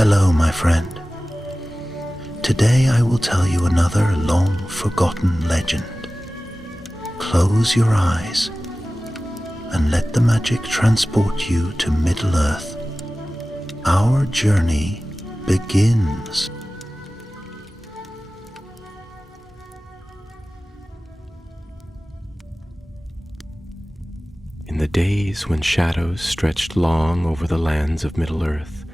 Hello, my friend. Today I will tell you another long-forgotten legend. Close your eyes and let the magic transport you to Middle-earth. Our journey begins. In the days when shadows stretched long over the lands of Middle-earth,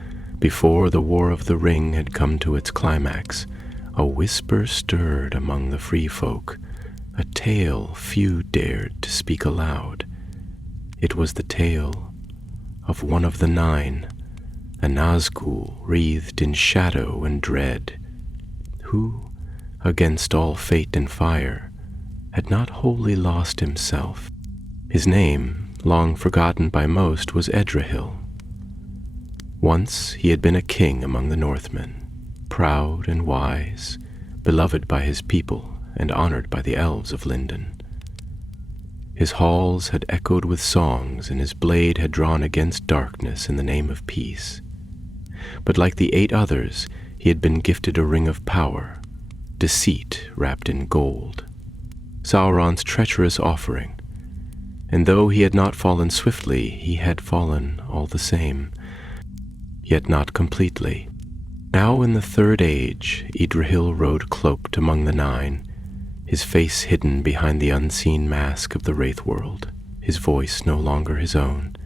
before the War of the Ring had come to its climax, a whisper stirred among the free folk, a tale few dared to speak aloud. It was the tale of one of the nine, a Nazgûl wreathed in shadow and dread, who, against all fate and fire, had not wholly lost himself. His name, long forgotten by most, was Edrahil. Once he had been a king among the Northmen, proud and wise, beloved by his people and honored by the elves of Lindon. His halls had echoed with songs, and his blade had drawn against darkness in the name of peace. But like the 8 others, he had been gifted a ring of power, deceit wrapped in gold, Sauron's treacherous offering. And though he had not fallen swiftly, he had fallen all the same, yet not completely. Now in the Third Age, Edrahil rode cloaked among the nine, his face hidden behind the unseen mask of the Wraith world, his voice no longer his own.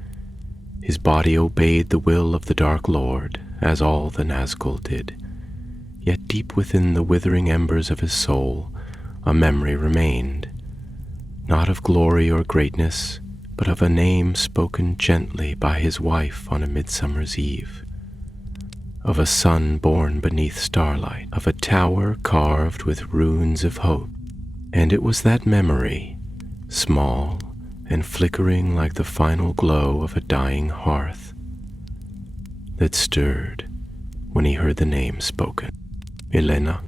His body obeyed the will of the Dark Lord, as all the Nazgûl did. Yet deep within the withering embers of his soul, a memory remained, not of glory or greatness, but of a name spoken gently by his wife on a midsummer's eve, of a son born beneath starlight, of a tower carved with runes of hope. And it was that memory, small and flickering like the final glow of a dying hearth, that stirred when he heard the name spoken. Elena.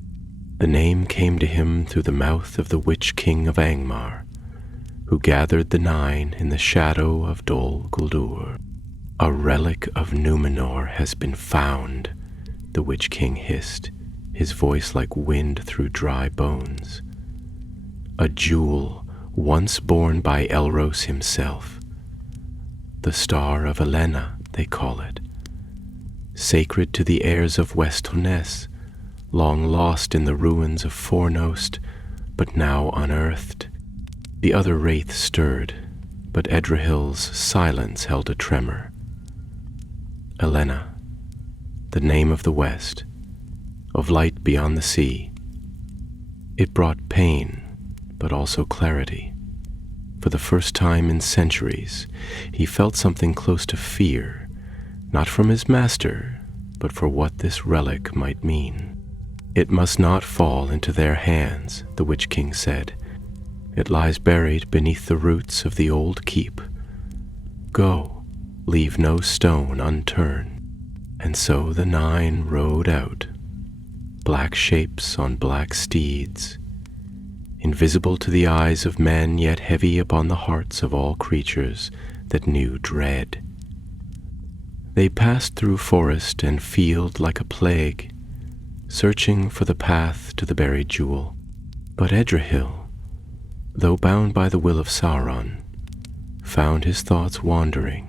The name came to him through the mouth of the Witch King of Angmar, who gathered the nine in the shadow of Dol Guldur. A relic of Numenor has been found, the Witch King hissed, his voice like wind through dry bones. A jewel once borne by Elros himself. The Star of Elena, they call it. Sacred to the heirs of Westhones, long lost in the ruins of Fornost, but now unearthed. The other wraiths stirred, but Edrahil's silence held a tremor. Elena, the name of the West, of light beyond the sea. It brought pain, but also clarity. For the first time in centuries, he felt something close to fear, not from his master, but for what this relic might mean. It must not fall into their hands, the Witch King said. It lies buried beneath the roots of the old keep. Go, leave no stone unturned. And so the nine rode out, black shapes on black steeds, invisible to the eyes of men, yet heavy upon the hearts of all creatures that knew dread. They passed through forest and field like a plague, searching for the path to the buried jewel. But Edrahil, though bound by the will of Sauron, found his thoughts wandering.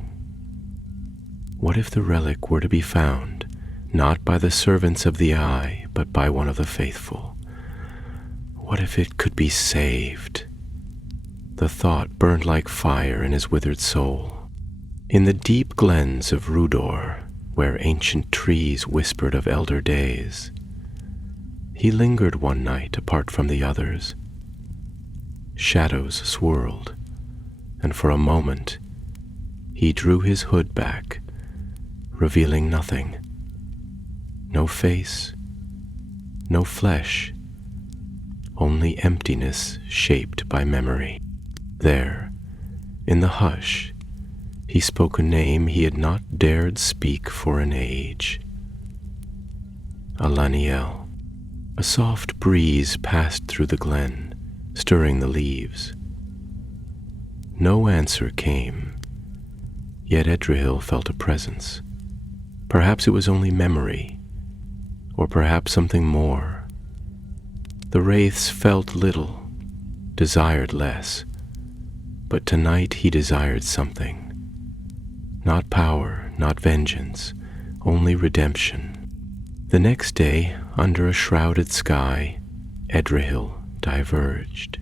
What if the relic were to be found, not by the servants of the Eye, but by one of the faithful? What if it could be saved? The thought burned like fire in his withered soul. In the deep glens of Rudor, where ancient trees whispered of elder days, he lingered one night apart from the others. Shadows swirled, and for a moment he drew his hood back, revealing nothing. No face, no flesh, only emptiness shaped by memory. There, in the hush, he spoke a name he had not dared speak for an age. Alaniel. A soft breeze passed through the glen, stirring the leaves. No answer came, yet Edrahil felt a presence, Perhaps it was only memory, or perhaps something more. The wraiths felt little, desired less, but tonight he desired something. Not power, not vengeance, only redemption. The next day, under a shrouded sky, Edrahil diverged.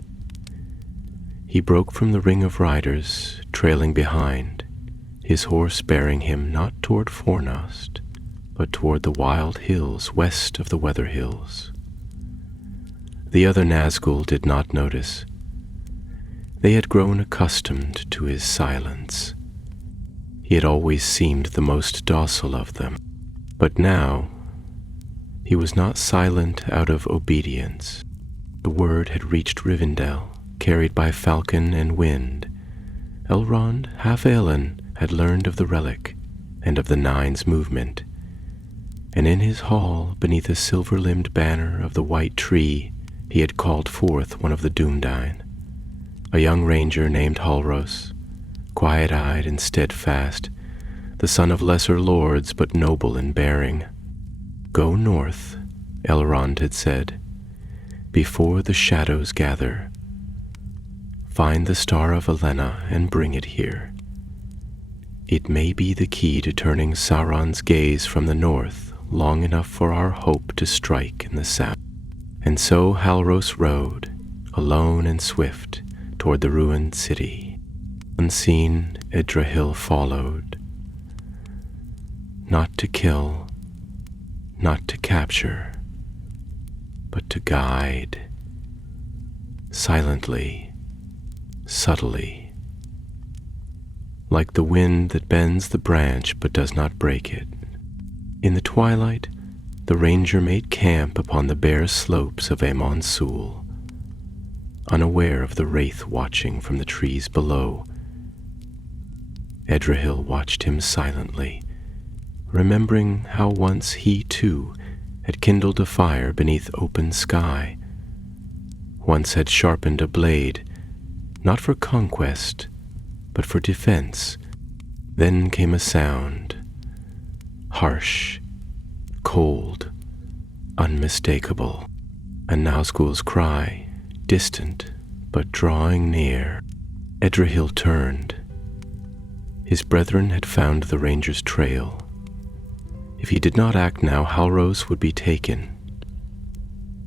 He broke from the ring of riders, trailing behind, his horse bearing him not toward Fornost, but toward the wild hills west of the Weather Hills. The other Nazgûl did not notice. They had grown accustomed to his silence. He had always seemed the most docile of them, but now he was not silent out of obedience. The word had reached Rivendell, carried by falcon and wind. Elrond, half Aelin, had learned of the relic and of the Nine's movement, and in his hall, beneath a silver-limbed banner of the white tree, he had called forth one of the Dúmdain, a young ranger named Halros, quiet-eyed and steadfast, the son of lesser lords but noble in bearing. "Go north," Elrond had said, "before the shadows gather. Find the Star of Elena and bring it here. It may be the key to turning Sauron's gaze from the north long enough for our hope to strike in the south." And so Halros rode, alone and swift, toward the ruined city. Unseen, Edrahil followed. Not to kill, not to capture, but to guide. Silently, subtly. Like the wind that bends the branch but does not break it. In the twilight, the ranger made camp upon the bare slopes of Amon Sul, unaware of the wraith watching from the trees below. Edrahil watched him silently, remembering how once he too had kindled a fire beneath open sky, once had sharpened a blade, not for conquest, but for defense. Then came a sound, harsh, cold, unmistakable, a Nazgûl's cry, distant but drawing near. Edrahil turned. His brethren had found the ranger's trail. If he did not act now, Halros would be taken,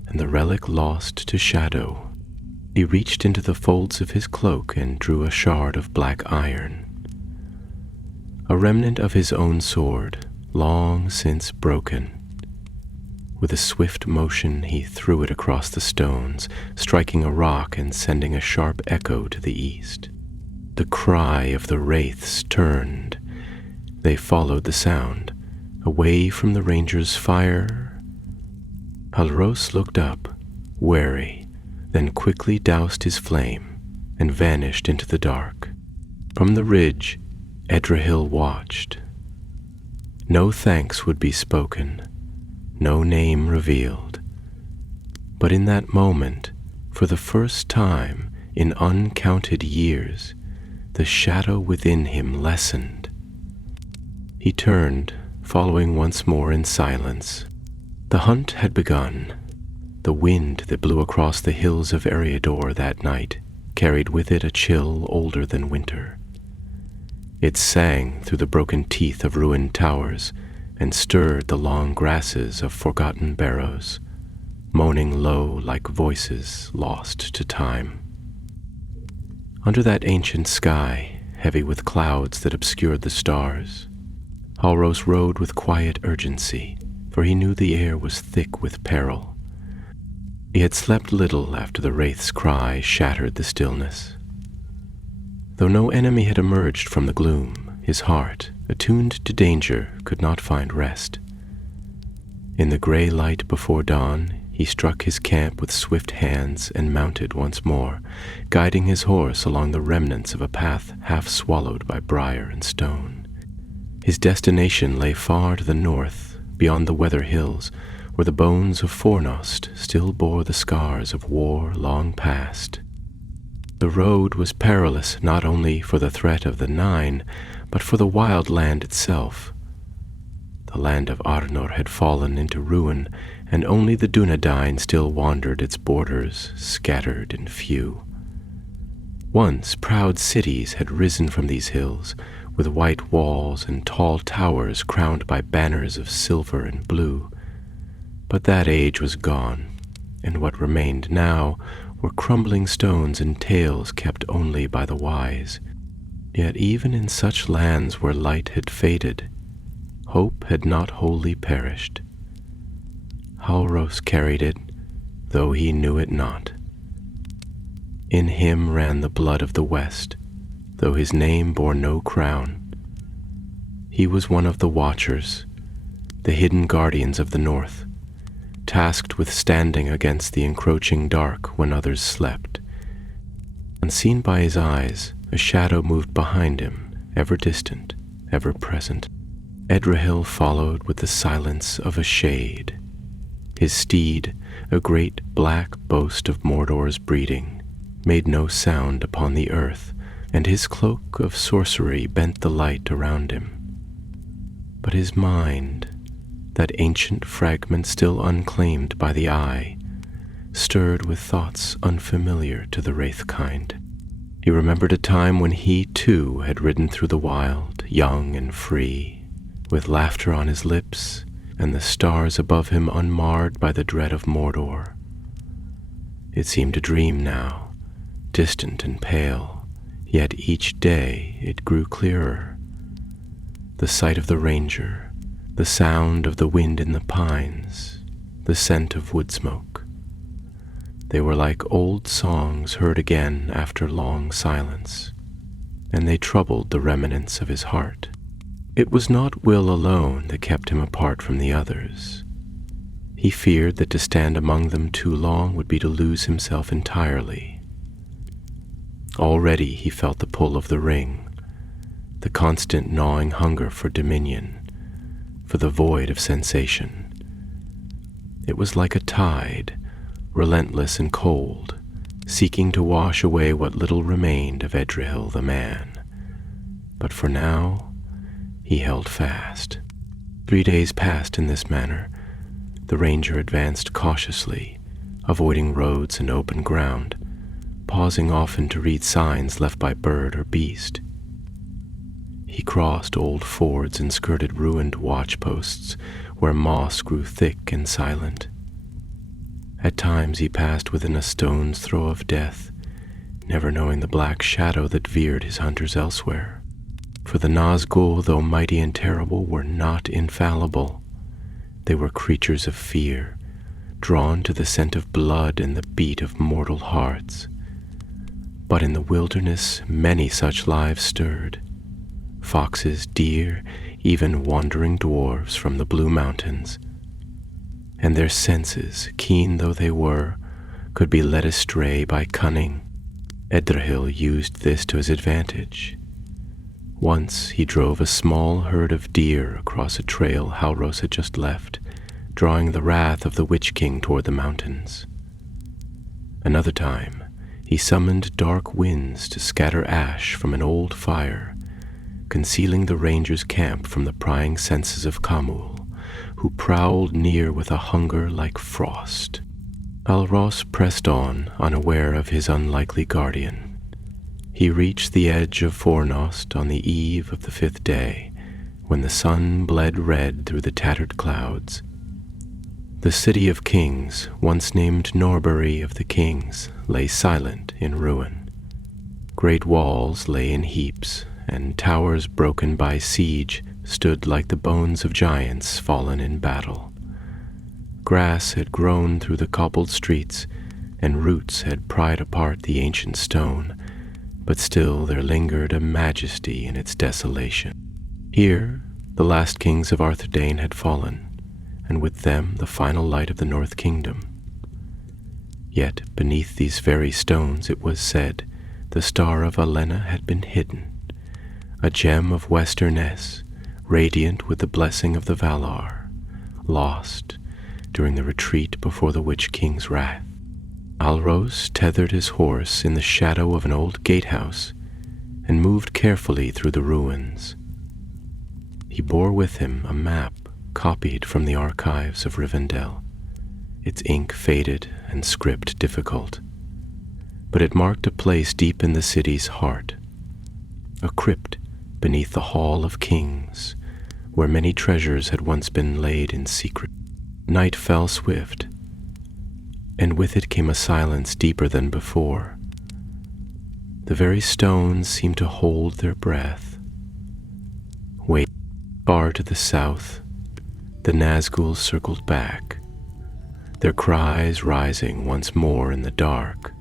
and the relic lost to shadow. He reached into the folds of his cloak and drew a shard of black iron, a remnant of his own sword, long since broken. With a swift motion he threw it across the stones, striking a rock and sending a sharp echo to the east. The cry of the wraiths turned. They followed the sound, away from the ranger's fire. Halros looked up, wary, then quickly doused his flame and vanished into the dark. From the ridge, Edrahil watched. No thanks would be spoken, no name revealed. But in that moment, for the first time in uncounted years, the shadow within him lessened. He turned, following once more in silence. The hunt had begun. The wind that blew across the hills of Eriador that night carried with it a chill older than winter. It sang through the broken teeth of ruined towers and stirred the long grasses of forgotten barrows, moaning low like voices lost to time. Under that ancient sky, heavy with clouds that obscured the stars, Halros rode with quiet urgency, for he knew the air was thick with peril. He had slept little after the wraith's cry shattered the stillness. Though no enemy had emerged from the gloom, his heart, attuned to danger, could not find rest. In the gray light before dawn, he struck his camp with swift hands and mounted once more, guiding his horse along the remnants of a path half swallowed by briar and stone. His destination lay far to the north, beyond the Weather Hills, where the bones of Fornost still bore the scars of war long past. The road was perilous not only for the threat of the Nine, but for the wild land itself. The land of Arnor had fallen into ruin, and only the Dunedain still wandered its borders, scattered and few. Once proud cities had risen from these hills, with white walls and tall towers crowned by banners of silver and blue. But that age was gone, and what remained now were crumbling stones and tales kept only by the wise. Yet even in such lands where light had faded, hope had not wholly perished. Halros carried it, though he knew it not. In him ran the blood of the West, though his name bore no crown. He was one of the Watchers, the hidden guardians of the North, tasked with standing against the encroaching dark when others slept. Unseen by his eyes, a shadow moved behind him, ever distant, ever present. Edrahil followed with the silence of a shade. His steed, a great black boast of Mordor's breeding, made no sound upon the earth, and his cloak of sorcery bent the light around him. But his mind, that ancient fragment still unclaimed by the eye, stirred with thoughts unfamiliar to the wraith-kind. He remembered a time when he, too, had ridden through the wild, young and free, with laughter on his lips and the stars above him unmarred by the dread of Mordor. It seemed a dream now, distant and pale, yet each day it grew clearer. The sight of the ranger, the sound of the wind in the pines, the scent of wood smoke. They were like old songs heard again after long silence, and they troubled the remnants of his heart. It was not will alone that kept him apart from the others. He feared that to stand among them too long would be to lose himself entirely. Already he felt the pull of the ring, the constant gnawing hunger for dominion, for the void of sensation. It was like a tide, relentless and cold, seeking to wash away what little remained of Edrahil the man. But for now, he held fast. 3 days passed in this manner. The ranger advanced cautiously, avoiding roads and open ground, pausing often to read signs left by bird or beast. He crossed old fords and skirted ruined watchposts where moss grew thick and silent. At times he passed within a stone's throw of death, never knowing the black shadow that veered his hunters elsewhere. For the Nazgûl, though mighty and terrible, were not infallible. They were creatures of fear, drawn to the scent of blood and the beat of mortal hearts. But in the wilderness many such lives stirred. Foxes, deer, even wandering dwarves from the blue mountains. And their senses, keen though they were, could be led astray by cunning. Edrahil used this to his advantage. Once he drove a small herd of deer across a trail Halros had just left, drawing the wrath of the Witch King toward the mountains. Another time, he summoned dark winds to scatter ash from an old fire, concealing the ranger's camp from the prying senses of Khamûl, who prowled near with a hunger like frost. Alros pressed on, unaware of his unlikely guardian. He reached the edge of Fornost on the eve of the 5th day, when the sun bled red through the tattered clouds. The city of kings, once named Norbury of the Kings, lay silent in ruin. Great walls lay in heaps, and towers broken by siege stood like the bones of giants fallen in battle. Grass had grown through the cobbled streets, and roots had pried apart the ancient stone, but still there lingered a majesty in its desolation. Here, the last kings of Arthedain had fallen, and with them the final light of the North Kingdom. Yet beneath these very stones, it was said, the star of Alena had been hidden, a gem of Westernesse, radiant with the blessing of the Valar, lost during the retreat before the Witch King's wrath. Alros tethered his horse in the shadow of an old gatehouse and moved carefully through the ruins. He bore with him a map copied from the archives of Rivendell, its ink faded and script difficult. But it marked a place deep in the city's heart, a crypt beneath the Hall of Kings, where many treasures had once been laid in secret. Night fell swift, and with it came a silence deeper than before. The very stones seemed to hold their breath. Way far to the south, the Nazgûl circled back, their cries rising once more in the dark.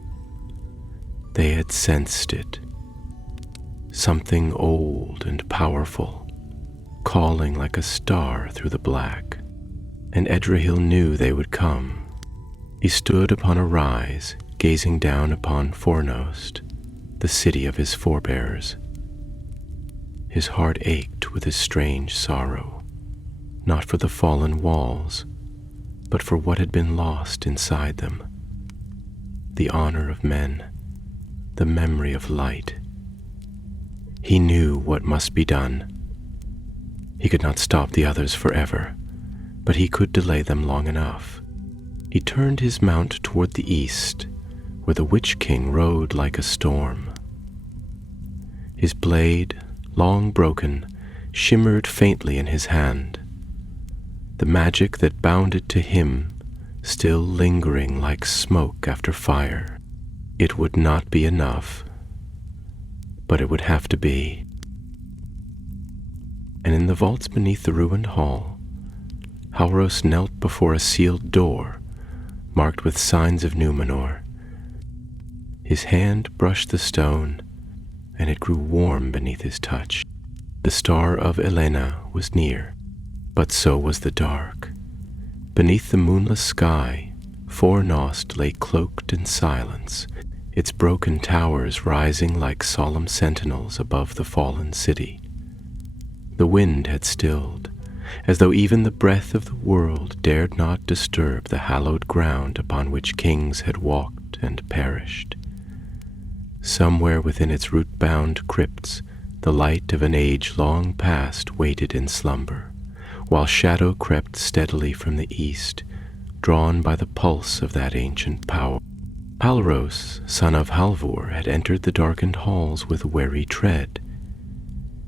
They had sensed it, something old and powerful, calling like a star through the black, and Edrahil knew they would come. He stood upon a rise, gazing down upon Fornost, the city of his forebears. His heart ached with a strange sorrow, not for the fallen walls, but for what had been lost inside them. The honor of men, the memory of light. He knew what must be done. He could not stop the others forever, but he could delay them long enough. He turned his mount toward the east, where the Witch King rode like a storm. His blade, long broken, shimmered faintly in his hand, the magic that bound it to him still lingering like smoke after fire. It would not be enough, but it would have to be. And in the vaults beneath the ruined hall, Halros knelt before a sealed door marked with signs of Númenor. His hand brushed the stone, and it grew warm beneath his touch. The star of Elena was near, but so was the dark. Beneath the moonless sky, Fornost lay cloaked in silence, its broken towers rising like solemn sentinels above the fallen city. The wind had stilled, as though even the breath of the world dared not disturb the hallowed ground upon which kings had walked and perished. Somewhere within its root-bound crypts, the light of an age long past waited in slumber, while shadow crept steadily from the east, drawn by the pulse of that ancient power. Halros, son of Halvor, had entered the darkened halls with wary tread,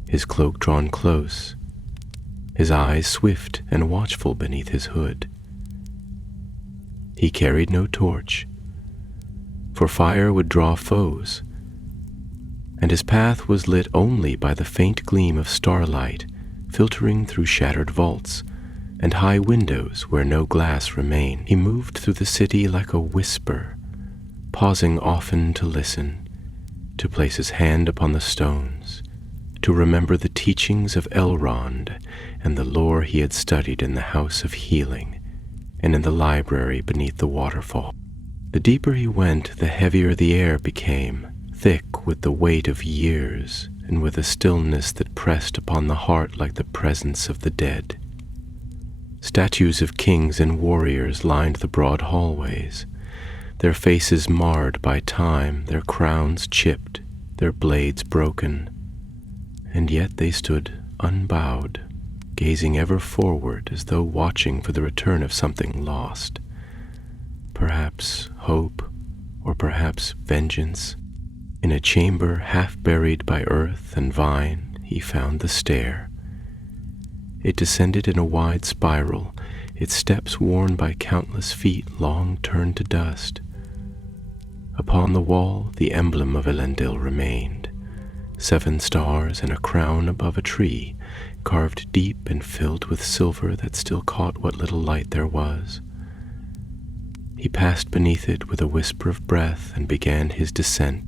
his cloak drawn close, his eyes swift and watchful beneath his hood. He carried no torch, for fire would draw foes, and his path was lit only by the faint gleam of starlight filtering through shattered vaults and high windows where no glass remained. He moved through the city like a whisper, pausing often to listen, to place his hand upon the stones, to remember the teachings of Elrond and the lore he had studied in the House of Healing and in the library beneath the waterfall. The deeper he went, the heavier the air became, thick with the weight of years and with a stillness that pressed upon the heart like the presence of the dead. Statues of kings and warriors lined the broad hallways, their faces marred by time, their crowns chipped, their blades broken, and yet they stood unbowed, gazing ever forward as though watching for the return of something lost. Perhaps hope, or perhaps vengeance. In a chamber half buried by earth and vine, he found the stair. It descended in a wide spiral, its steps worn by countless feet long turned to dust. Upon the wall, the emblem of Elendil remained, 7 stars and a crown above a tree, carved deep and filled with silver that still caught what little light there was. He passed beneath it with a whisper of breath and began his descent.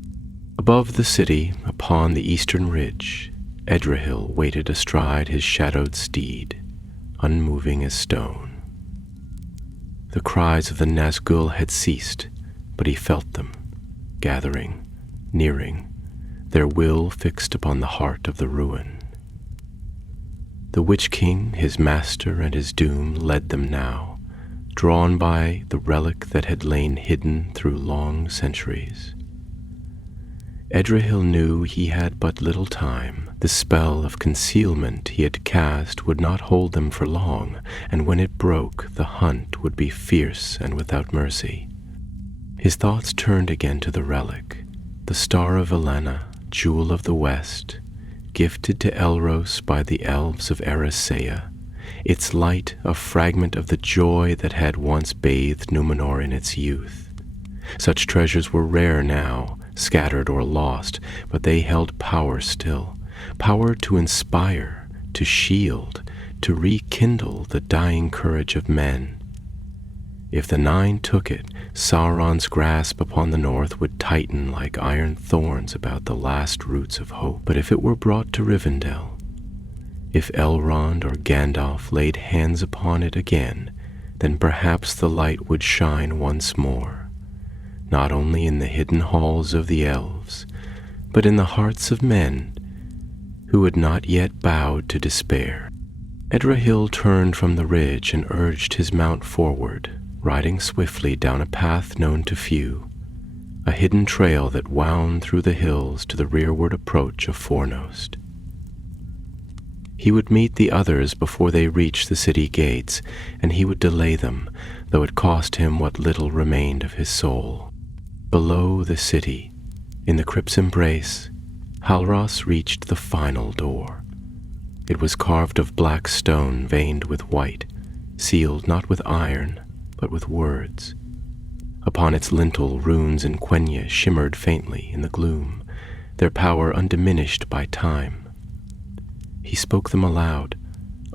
Above the city, upon the eastern ridge, Edrahil waited astride his shadowed steed, unmoving as stone. The cries of the Nazgûl had ceased, but he felt them, gathering, nearing, their will fixed upon the heart of the ruin. The Witch King, his master and his doom, led them now, drawn by the relic that had lain hidden through long centuries. Edrahil knew he had but little time. The spell of concealment he had cast would not hold them for long, and when it broke, the hunt would be fierce and without mercy. His thoughts turned again to the relic, the Star of Elena, Jewel of the West, gifted to Elros by the elves of Erisea, its light a fragment of the joy that had once bathed Numenor in its youth. Such treasures were rare now, scattered or lost, but they held power still, power to inspire, to shield, to rekindle the dying courage of men. If the Nine took it, Sauron's grasp upon the north would tighten like iron thorns about the last roots of hope. But if it were brought to Rivendell, if Elrond or Gandalf laid hands upon it again, then perhaps the light would shine once more, not only in the hidden halls of the elves, but in the hearts of men who had not yet bowed to despair. Edrahil turned from the ridge and urged his mount forward, riding swiftly down a path known to few, a hidden trail that wound through the hills to the rearward approach of Fornost. He would meet the others before they reached the city gates, and he would delay them, though it cost him what little remained of his soul. Below the city, in the crypt's embrace, Halros reached the final door. It was carved of black stone veined with white, sealed not with iron, but with words. Upon its lintel, runes in Quenya shimmered faintly in the gloom, their power undiminished by time. He spoke them aloud,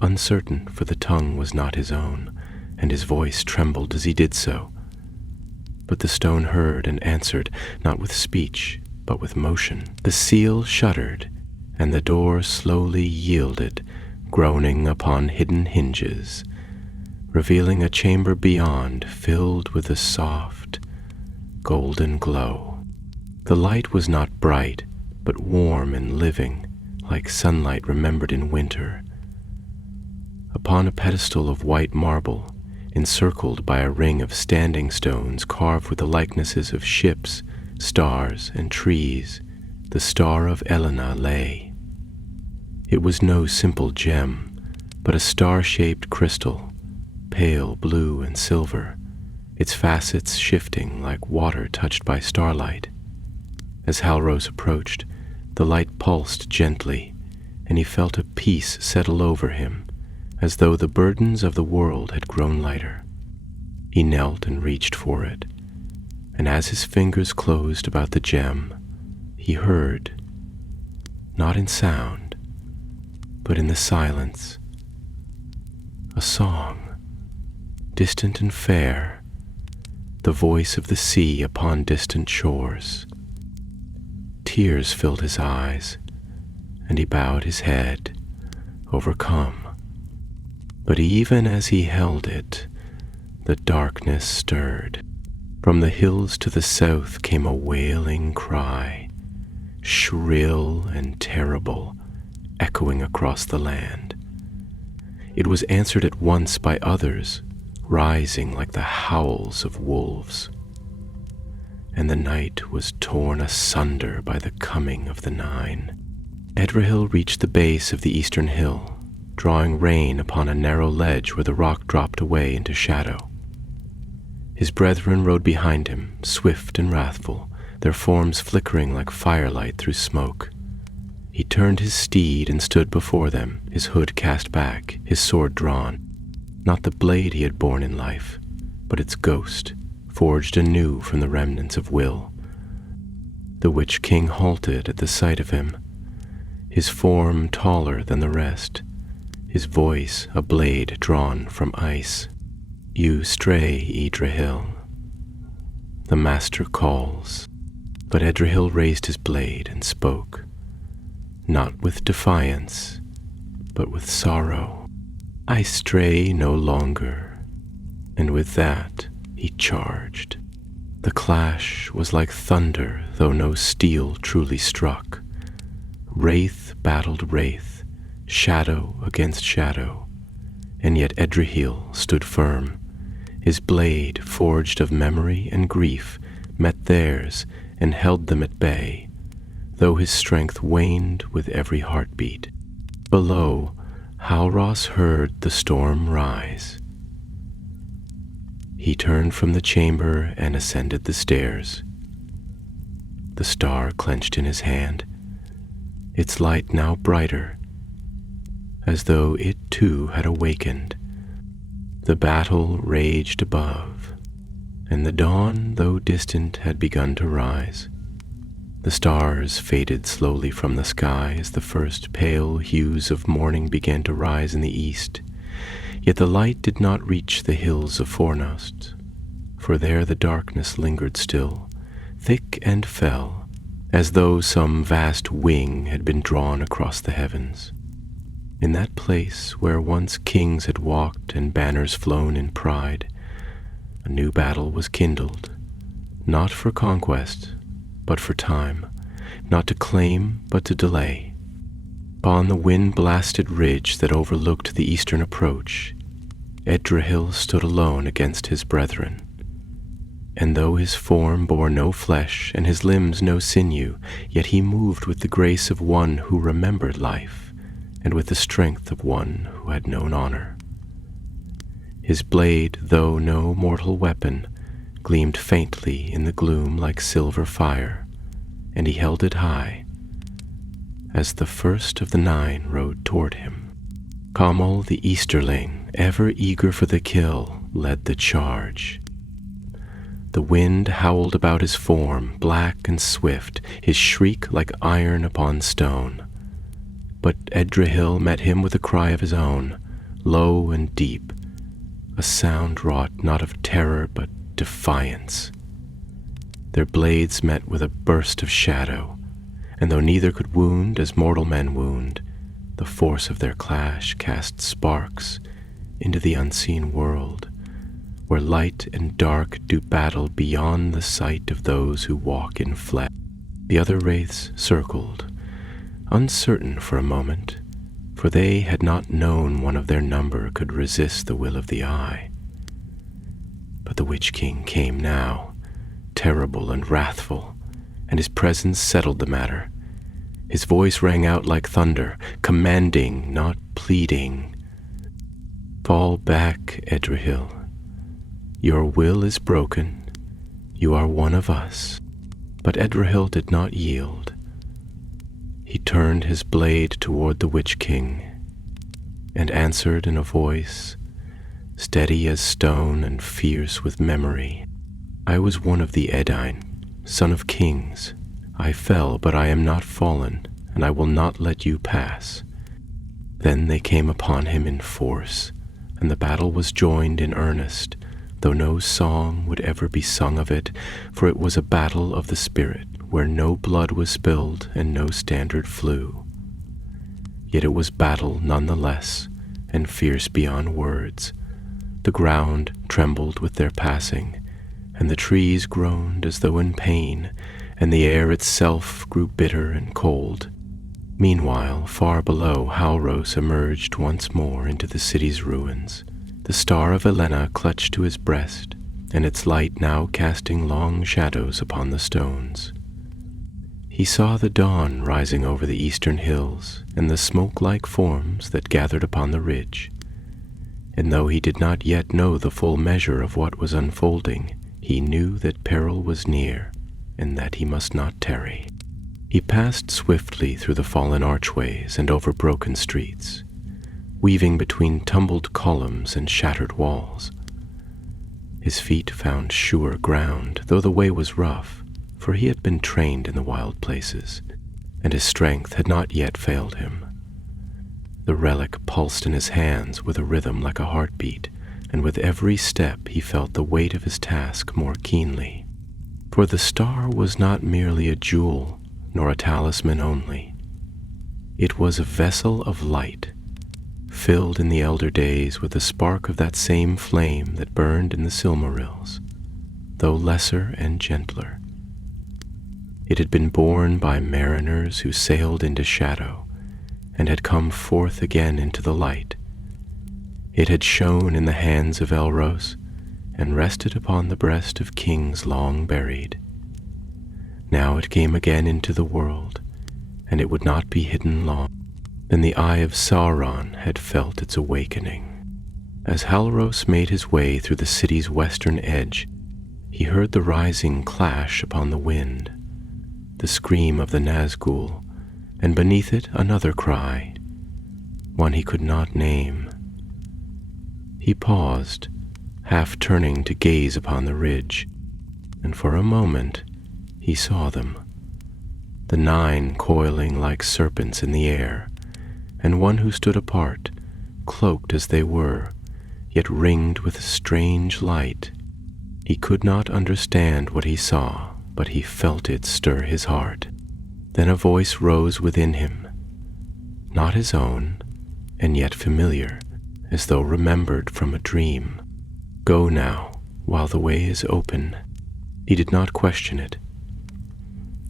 uncertain, for the tongue was not his own, and his voice trembled as he did so. But the stone heard and answered, not with speech, but with motion. The seal shuddered, and the door slowly yielded, groaning upon hidden hinges, revealing a chamber beyond filled with a soft, golden glow. The light was not bright, but warm and living, like sunlight remembered in winter. Upon a pedestal of white marble, encircled by a ring of standing stones carved with the likenesses of ships, stars, and trees, the Star of Elena lay. It was no simple gem, but a star-shaped crystal, pale blue and silver, its facets shifting like water touched by starlight. As Halros approached, the light pulsed gently, and he felt a peace settle over him, as though the burdens of the world had grown lighter. He knelt and reached for it, and as his fingers closed about the gem, he heard, not in sound, but in the silence, a song, distant and fair, the voice of the sea upon distant shores. Tears filled his eyes, and he bowed his head, overcome. But even as he held it, the darkness stirred. From the hills to the south came a wailing cry, shrill and terrible, echoing across the land. It was answered at once by others, rising like the howls of wolves. And the night was torn asunder by the coming of the Nine. Edrahil reached the base of the eastern hill, drawing rein upon a narrow ledge where the rock dropped away into shadow. His brethren rode behind him, swift and wrathful, their forms flickering like firelight through smoke. He turned his steed and stood before them, his hood cast back, his sword drawn, not the blade he had borne in life, but its ghost, forged anew from the remnants of will. The Witch King halted at the sight of him, his form taller than the rest, his voice a blade drawn from ice. "You stray, Edrahil. The master calls." But Edrahil raised his blade and spoke, not with defiance, but with sorrow. "I stray no longer." And with that he charged. The clash was like thunder, though no steel truly struck. Wraith battled wraith, shadow against shadow, and yet Edrahil stood firm. His blade, forged of memory and grief, met theirs and held them at bay, though his strength waned with every heartbeat. Below, Halros heard the storm rise. He turned from the chamber and ascended the stairs. The star clenched in his hand, its light now brighter, as though it too had awakened. The battle raged above, and the dawn, though distant, had begun to rise. The stars faded slowly from the sky as the first pale hues of morning began to rise in the east, yet the light did not reach the hills of Fornost, for there the darkness lingered still, thick and fell, as though some vast wing had been drawn across the heavens. In that place where once kings had walked and banners flown in pride, a new battle was kindled, not for conquest, but for time, not to claim, but to delay. On the wind-blasted ridge that overlooked the eastern approach, Edrahil stood alone against his brethren. And though his form bore no flesh and his limbs no sinew, yet he moved with the grace of one who remembered life, and with the strength of one who had known honor. His blade, though no mortal weapon, gleamed faintly in the gloom like silver fire, and he held it high, as the first of the 9 rode toward him. Kamal the Easterling, ever eager for the kill, led the charge. The wind howled about his form, black and swift, his shriek like iron upon stone. But Edrahil met him with a cry of his own, low and deep, a sound wrought not of terror but defiance. Their blades met with a burst of shadow, and though neither could wound as mortal men wound, the force of their clash cast sparks into the unseen world, where light and dark do battle beyond the sight of those who walk in flesh. The other wraiths circled, uncertain for a moment, for they had not known one of their number could resist the will of the Eye. But the Witch King came now, terrible and wrathful, and his presence settled the matter. His voice rang out like thunder, commanding, not pleading. "Fall back, Edrahil. Your will is broken. You are one of us." But Edrahil did not yield. He turned his blade toward the Witch King and answered in a voice steady as stone and fierce with memory. "I was one of the Edain, son of kings. I fell, but I am not fallen, and I will not let you pass." Then they came upon him in force, and the battle was joined in earnest, though no song would ever be sung of it, for it was a battle of the spirit, where no blood was spilled and no standard flew. Yet it was battle none the less, and fierce beyond words. The ground trembled with their passing, and the trees groaned as though in pain, and the air itself grew bitter and cold. Meanwhile, far below, Halros emerged once more into the city's ruins, the star of Elena clutched to his breast, and its light now casting long shadows upon the stones. He saw the dawn rising over the eastern hills, and the smoke-like forms that gathered upon the ridge. And though he did not yet know the full measure of what was unfolding, he knew that peril was near, and that he must not tarry. He passed swiftly through the fallen archways and over broken streets, weaving between tumbled columns and shattered walls. His feet found sure ground, though the way was rough, for he had been trained in the wild places, and his strength had not yet failed him. The relic pulsed in his hands with a rhythm like a heartbeat, and with every step he felt the weight of his task more keenly. For the star was not merely a jewel, nor a talisman only. It was a vessel of light, filled in the elder days with the spark of that same flame that burned in the Silmarils, though lesser and gentler. It had been borne by mariners who sailed into shadow, and had come forth again into the light. It had shone in the hands of Elros, and rested upon the breast of kings long buried. Now it came again into the world, and it would not be hidden long. Then the eye of Sauron had felt its awakening. As Halros made his way through the city's western edge, he heard the rising clash upon the wind, the scream of the Nazgûl, and beneath it another cry, one he could not name. He paused, half turning to gaze upon the ridge, and for a moment he saw them, the 9 coiling like serpents in the air, and one who stood apart, cloaked as they were, yet ringed with a strange light. He could not understand what he saw, but he felt it stir his heart. Then a voice rose within him, not his own, and yet familiar, as though remembered from a dream. Go now, while the way is open. He did not question it.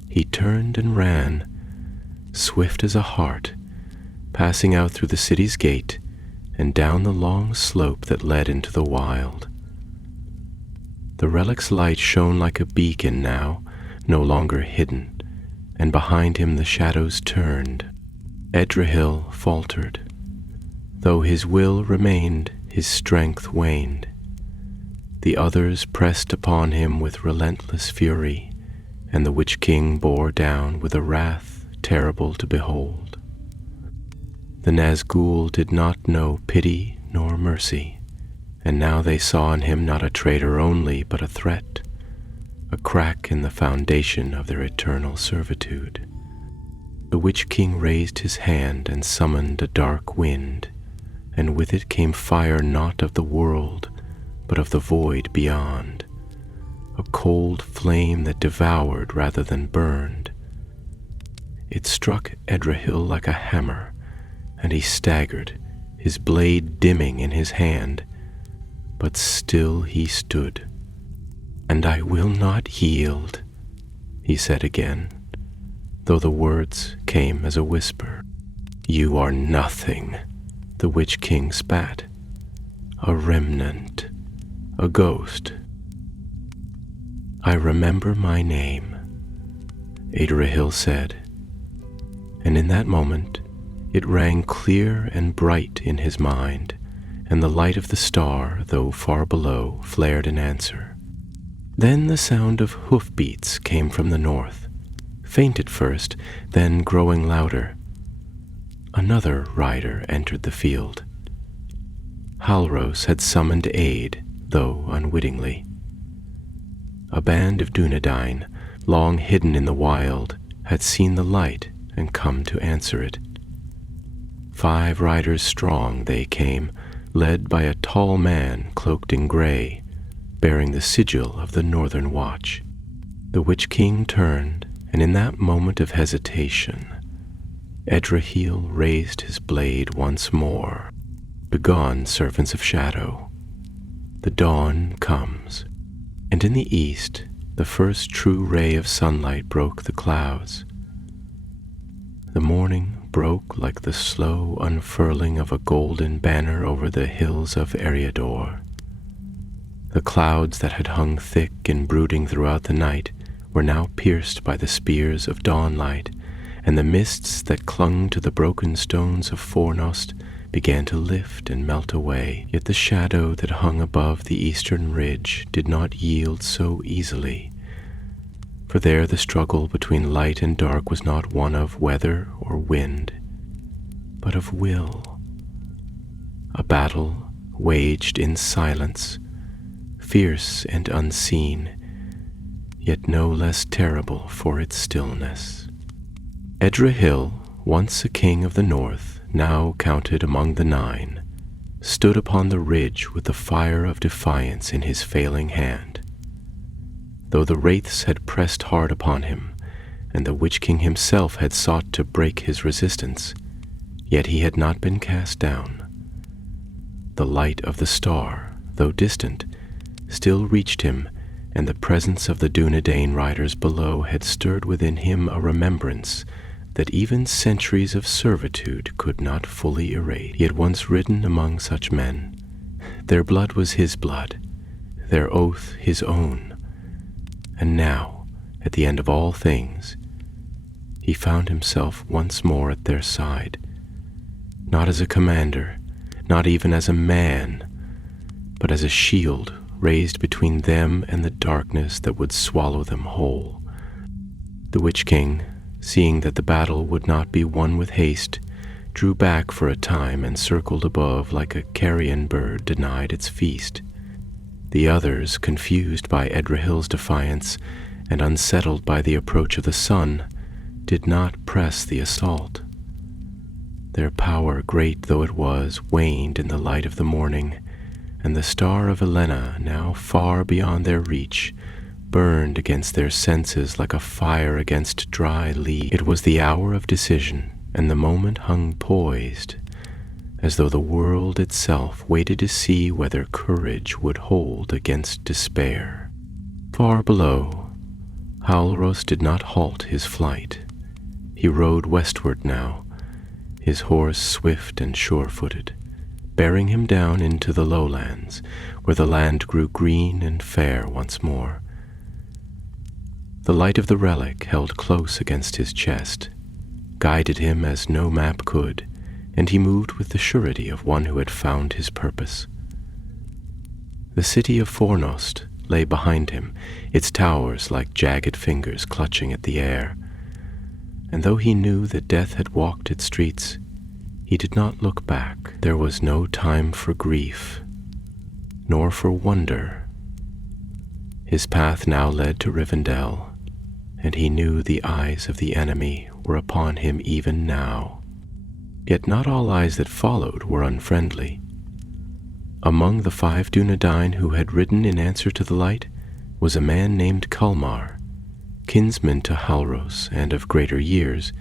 He turned and ran, swift as a hart, passing out through the city's gate and down the long slope that led into the wild. The relic's light shone like a beacon now, no longer hidden, and behind him the shadows turned. Edrahil faltered. Though his will remained, his strength waned. The others pressed upon him with relentless fury, and the Witch King bore down with a wrath terrible to behold. The Nazgûl did not know pity nor mercy, and now they saw in him not a traitor only, but a threat, a crack in the foundation of their eternal servitude. The Witch King raised his hand and summoned a dark wind, and with it came fire not of the world, but of the void beyond, a cold flame that devoured rather than burned. It struck Edrahil like a hammer, and he staggered, his blade dimming in his hand, but still he stood. "And I will not yield," he said again, though the words came as a whisper. "You are nothing," the Witch King spat, "a remnant, a ghost." "I remember my name," Edrahil said, and in that moment it rang clear and bright in his mind, and the light of the star, though far below, flared in answer. Then the sound of hoofbeats came from the north, faint at first, then growing louder. Another rider entered the field. Halros had summoned aid, though unwittingly. A band of Dunedain, long hidden in the wild, had seen the light and come to answer it. 5 riders strong they came, led by a tall man cloaked in gray, bearing the sigil of the Northern Watch. The Witch King turned, and in that moment of hesitation, Edrahil raised his blade once more. "Begone, servants of shadow. The dawn comes." And in the east, the first true ray of sunlight broke the clouds. The morning broke like the slow unfurling of a golden banner over the hills of Eriador. The clouds that had hung thick and brooding throughout the night were now pierced by the spears of dawnlight, and the mists that clung to the broken stones of Fornost began to lift and melt away. Yet the shadow that hung above the eastern ridge did not yield so easily, for there the struggle between light and dark was not one of weather or wind, but of will. A battle waged in silence, fierce and unseen, yet no less terrible for its stillness. Edrahil, once a king of the north, now counted among the 9, stood upon the ridge with the fire of defiance in his failing hand. Though the wraiths had pressed hard upon him, and the Witch King himself had sought to break his resistance, yet he had not been cast down. The light of the star, though distant, still reached him, and the presence of the Dunedain riders below had stirred within him a remembrance that even centuries of servitude could not fully erase. He had once ridden among such men. Their blood was his blood, their oath his own. And now, at the end of all things, he he found himself once more at their side, not as a commander, not even as a man, but as a shield raised between them and the darkness that would swallow them whole. The Witch King, seeing that the battle would not be won with haste, drew back for a time and circled above like a carrion bird denied its feast. The others, confused by Edrahil's defiance and unsettled by the approach of the sun, did not press the assault. Their power, great though it was, waned in the light of the morning, and the star of Elena, now far beyond their reach, burned against their senses like a fire against dry leaves. It was the hour of decision, and the moment hung poised, as though the world itself waited to see whether courage would hold against despair. Far below, Halros did not halt his flight. He rode westward now, his horse swift and sure-footed, bearing him down into the lowlands, where the land grew green and fair once more. The light of the relic held close against his chest, guided him as no map could, and he moved with the surety of one who had found his purpose. The city of Fornost lay behind him, its towers like jagged fingers clutching at the air, and though he knew that death had walked its streets, he did not look back. There was no time for grief, nor for wonder. His path now led to Rivendell, and he knew the eyes of the enemy were upon him even now. Yet not all eyes that followed were unfriendly. Among the 5 Dunedain who had ridden in answer to the light was a man named Kalmar, kinsman to Halros and of greater years,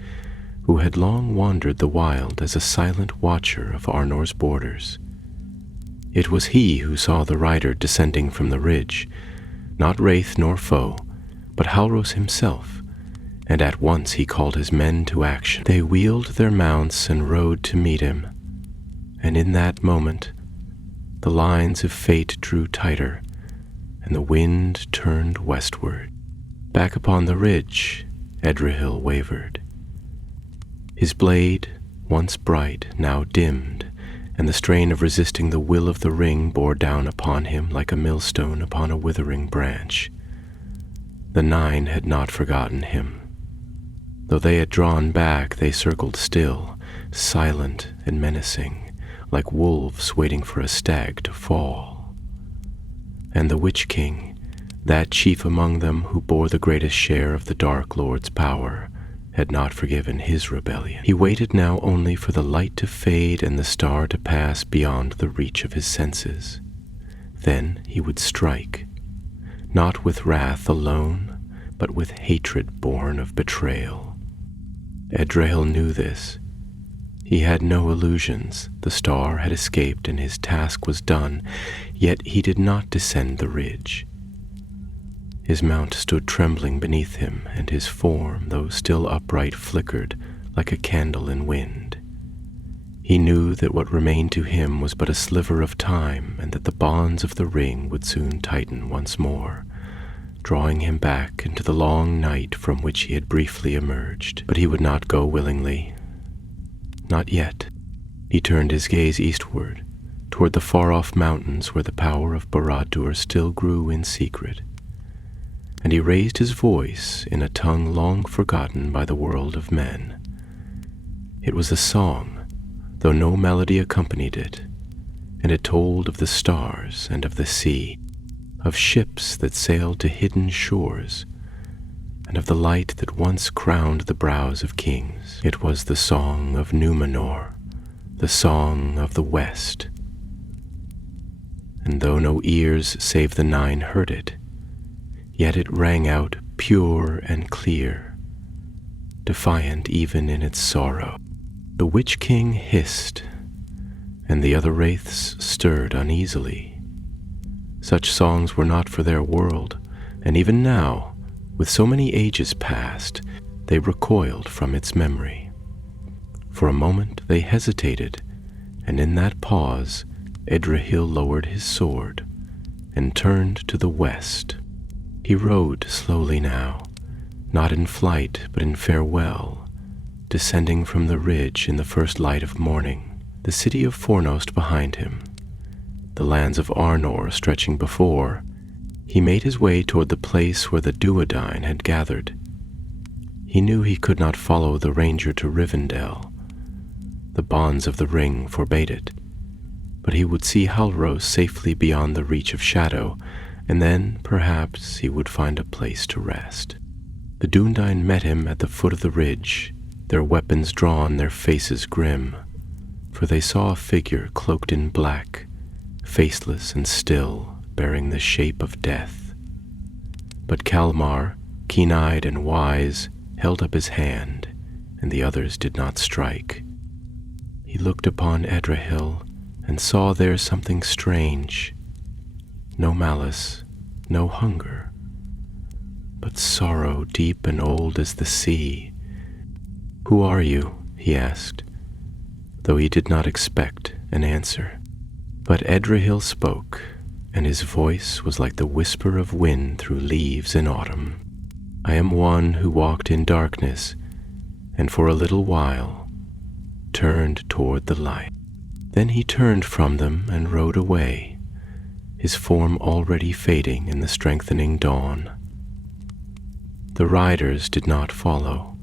who had long wandered the wild as a silent watcher of Arnor's borders. It was he who saw the rider descending from the ridge, not wraith nor foe, but Halros himself, and at once he called his men to action. They wheeled their mounts and rode to meet him, and in that moment the lines of fate drew tighter, and the wind turned westward. Back upon the ridge, Edrahil wavered. His blade, once bright, now dimmed, and the strain of resisting the will of the ring bore down upon him like a millstone upon a withering branch. The 9 had not forgotten him. Though they had drawn back, they circled still, silent and menacing, like wolves waiting for a stag to fall. And the Witch King, that chief among them who bore the greatest share of the Dark Lord's power, had not forgiven his rebellion. He waited now only for the light to fade and the star to pass beyond the reach of his senses. Then he would strike, not with wrath alone, but with hatred born of betrayal. Edrahil knew this. He had no illusions. The star had escaped and his task was done, yet he did not descend the ridge. His mount stood trembling beneath him, and his form, though still upright, flickered like a candle in wind. He knew that what remained to him was but a sliver of time, and that the bonds of the ring would soon tighten once more, drawing him back into the long night from which he had briefly emerged. But he would not go willingly. Not yet. He turned his gaze eastward, toward the far-off mountains where the power of Barad-dûr still grew in secret, and he raised his voice in a tongue long forgotten by the world of men. It was a song, though no melody accompanied it, and it told of the stars and of the sea, of ships that sailed to hidden shores, and of the light that once crowned the brows of kings. It was the song of Númenor, the song of the West. And though no ears save the 9 heard it, yet it rang out pure and clear, defiant even in its sorrow. The Witch King hissed, and the other wraiths stirred uneasily. Such songs were not for their world, and even now, with so many ages past, they recoiled from its memory. For a moment they hesitated, and in that pause Edrahil lowered his sword and turned to the west. He rode slowly now, not in flight but in farewell, descending from the ridge in the first light of morning, the city of Fornost behind him, the lands of Arnor stretching before, he made his way toward the place where the Duodyne had gathered. He knew he could not follow the ranger to Rivendell. The bonds of the ring forbade it, but he would see Halros safely beyond the reach of shadow, and then perhaps he would find a place to rest. The Duodyne met him at the foot of the ridge, their weapons drawn, their faces grim, for they saw a figure cloaked in black, faceless and still, bearing the shape of death. But Kalmar, keen-eyed and wise, held up his hand, and the others did not strike. He looked upon Edrahil and saw there something strange. No malice, no hunger, but sorrow deep and old as the sea. "Who are you?" he asked, though he did not expect an answer. But Edrahil spoke, and his voice was like the whisper of wind through leaves in autumn. "I am one who walked in darkness, and for a little while turned toward the light." Then he turned from them and rode away, his form already fading in the strengthening dawn. The riders did not follow,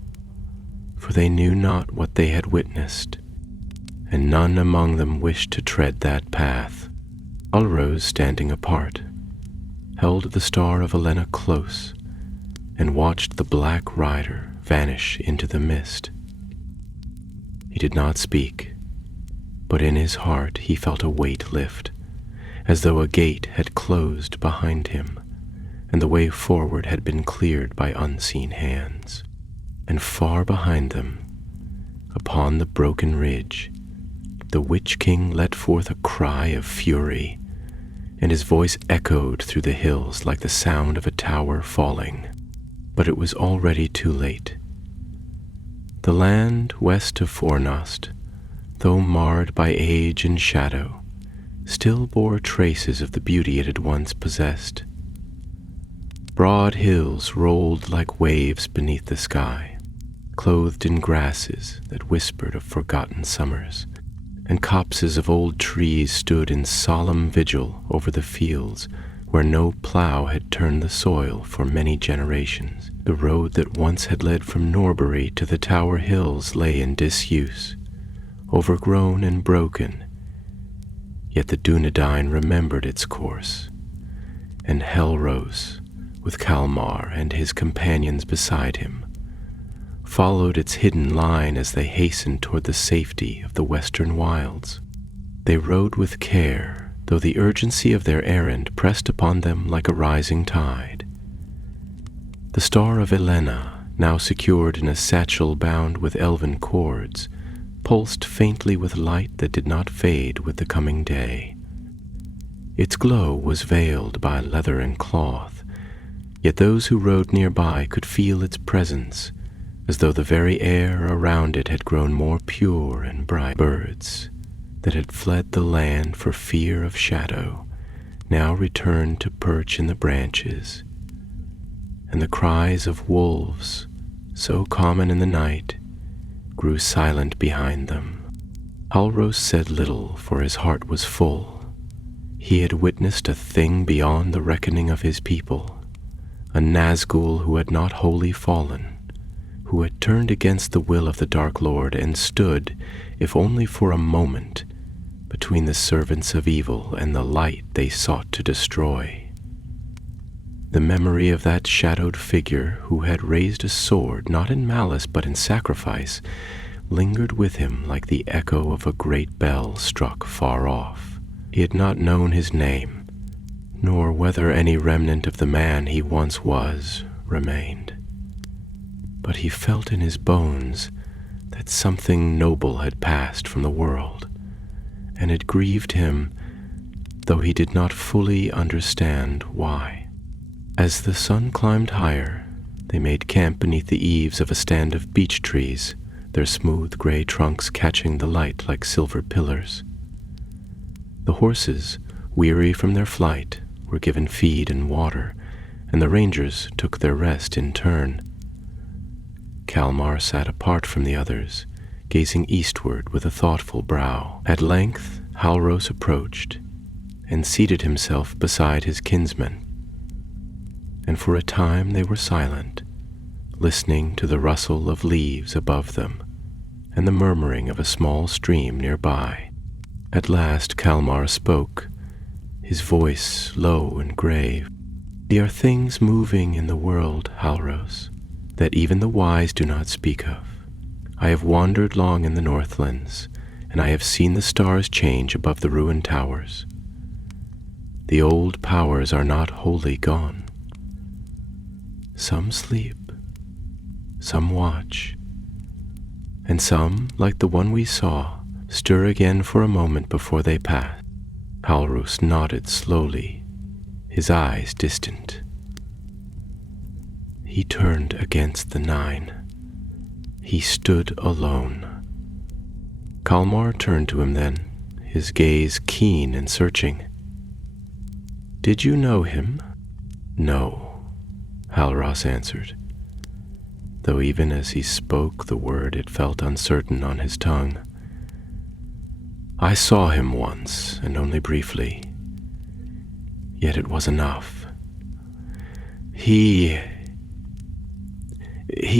for they knew not what they had witnessed, and none among them wished to tread that path. Ulrose, standing apart, held the star of Elena close and watched the black rider vanish into the mist. He did not speak, but in his heart he felt a weight lift, as though a gate had closed behind him, and the way forward had been cleared by unseen hands. And far behind them, upon the broken ridge, the Witch King let forth a cry of fury, and his voice echoed through the hills like the sound of a tower falling. But it was already too late. The land west of Fornost, though marred by age and shadow, still bore traces of the beauty it had once possessed. Broad hills rolled like waves beneath the sky, clothed in grasses that whispered of forgotten summers, and copses of old trees stood in solemn vigil over the fields where no plow had turned the soil for many generations. The road that once had led from Norbury to the Tower Hills lay in disuse, overgrown and broken, yet the Duodyne remembered its course, and Helros, with Kalmar and his companions beside him, followed its hidden line as they hastened toward the safety of the western wilds. They rode with care, though the urgency of their errand pressed upon them like a rising tide. The star of Elena, now secured in a satchel bound with elven cords, pulsed faintly with light that did not fade with the coming day. Its glow was veiled by leather and cloth, yet those who rode nearby could feel its presence, as though the very air around it had grown more pure and bright. Birds that had fled the land for fear of shadow now returned to perch in the branches, and the cries of wolves, so common in the night, grew silent behind them. Halros said little, for his heart was full. He had witnessed a thing beyond the reckoning of his people, a Nazgûl who had not wholly fallen, who had turned against the will of the Dark Lord and stood, if only for a moment, between the servants of evil and the light they sought to destroy. The memory of that shadowed figure who had raised a sword not in malice but in sacrifice lingered with him like the echo of a great bell struck far off. He had not known his name, nor whether any remnant of the man he once was remained. But he felt in his bones that something noble had passed from the world, and it grieved him, though he did not fully understand why. As the sun climbed higher, they made camp beneath the eaves of a stand of beech trees, their smooth gray trunks catching the light like silver pillars. The horses, weary from their flight, were given feed and water, and the rangers took their rest in turn. Kalmar sat apart from the others, gazing eastward with a thoughtful brow. At length Halros approached and seated himself beside his kinsman, and for a time they were silent, listening to the rustle of leaves above them and the murmuring of a small stream nearby. At last Kalmar spoke, his voice low and grave. "There are things moving in the world, Halros, that even the wise do not speak of. I have wandered long in the Northlands, and I have seen the stars change above the ruined towers. The old powers are not wholly gone. Some sleep, some watch, and some, like the one we saw, stir again for a moment before they pass." Halros nodded slowly, his eyes distant. He turned against the 9. He stood alone. Kalmar turned to him then, his gaze keen and searching. "Did you know him?" "No," Halros answered, though even as he spoke the word it felt uncertain on his tongue. "I saw him once, and only briefly. Yet it was enough. He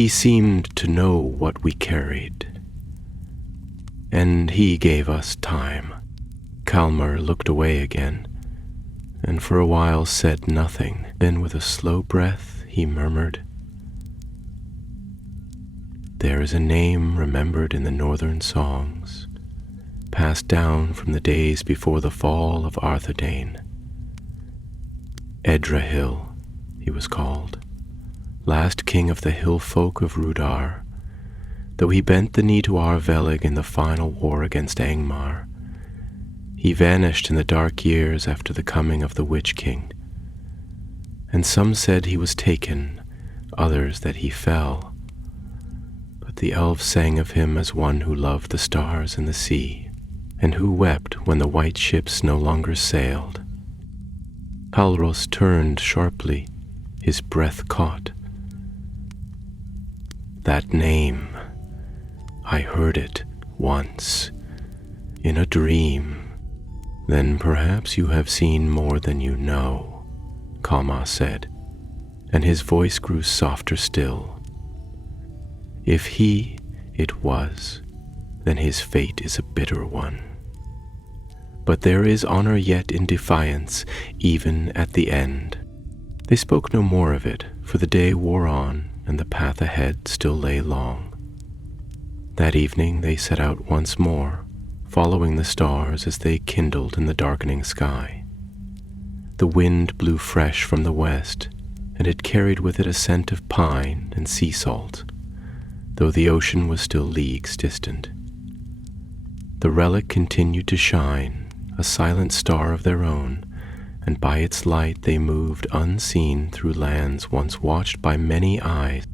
seemed to know what we carried, and he gave us time." Kalmar looked away again, and for a while said nothing. Then with a slow breath he murmured, "There is a name remembered in the northern songs, passed down from the days before the fall of Arthedain. Edrahil, he was called, last king of the hill folk of Rudar. Though he bent the knee to Arvelig in the final war against Angmar, he vanished in the dark years after the coming of the Witch King. And some said he was taken, others that he fell. But the elves sang of him as one who loved the stars and the sea, and who wept when the white ships no longer sailed." Halros turned sharply, his breath caught. "That name, I heard it once, in a dream." "Then perhaps you have seen more than you know," Kalmar said, and his voice grew softer still. "If he it was, then his fate is a bitter one. But there is honor yet in defiance, even at the end." They spoke no more of it, for the day wore on, and the path ahead still lay long. That evening they set out once more, following the stars as they kindled in the darkening sky. The wind blew fresh from the west, and it carried with it a scent of pine and sea salt, though the ocean was still leagues distant. The relic continued to shine, a silent star of their own, and by its light they moved unseen through lands once watched by many eyes.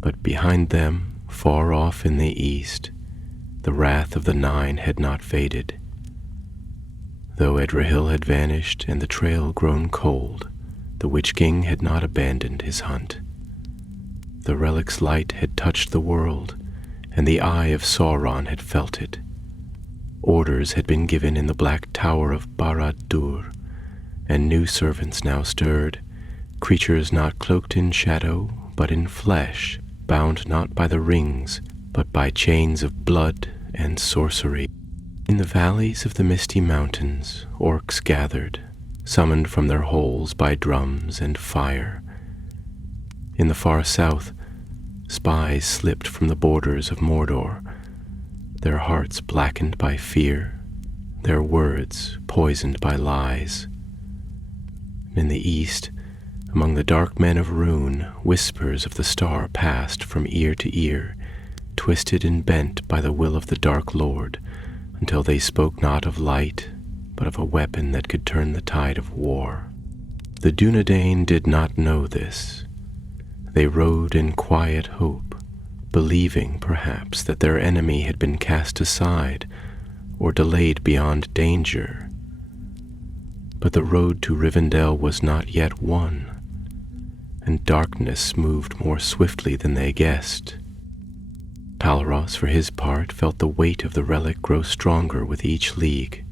But behind them, far off in the east, the wrath of the 9 had not faded. Though Edrahil had vanished and the trail grown cold, the Witch King had not abandoned his hunt. The relic's light had touched the world, and the eye of Sauron had felt it. Orders had been given in the black tower of Barad-dûr, and new servants now stirred, creatures not cloaked in shadow, but in flesh, bound not by the rings, but by chains of blood and sorcery. In the valleys of the misty mountains, orcs gathered, summoned from their holes by drums and fire. In the far south, spies slipped from the borders of Mordor, their hearts blackened by fear, their words poisoned by lies. In the east, among the dark men of Rune, whispers of the star passed from ear to ear, twisted and bent by the will of the Dark Lord, until they spoke not of light, but of a weapon that could turn the tide of war. The Dunedain did not know this. They rode in quiet hope, believing perhaps that their enemy had been cast aside or delayed beyond danger. But the road to Rivendell was not yet won, and darkness moved more swiftly than they guessed. Halros, for his part, felt the weight of the relic grow stronger with each league.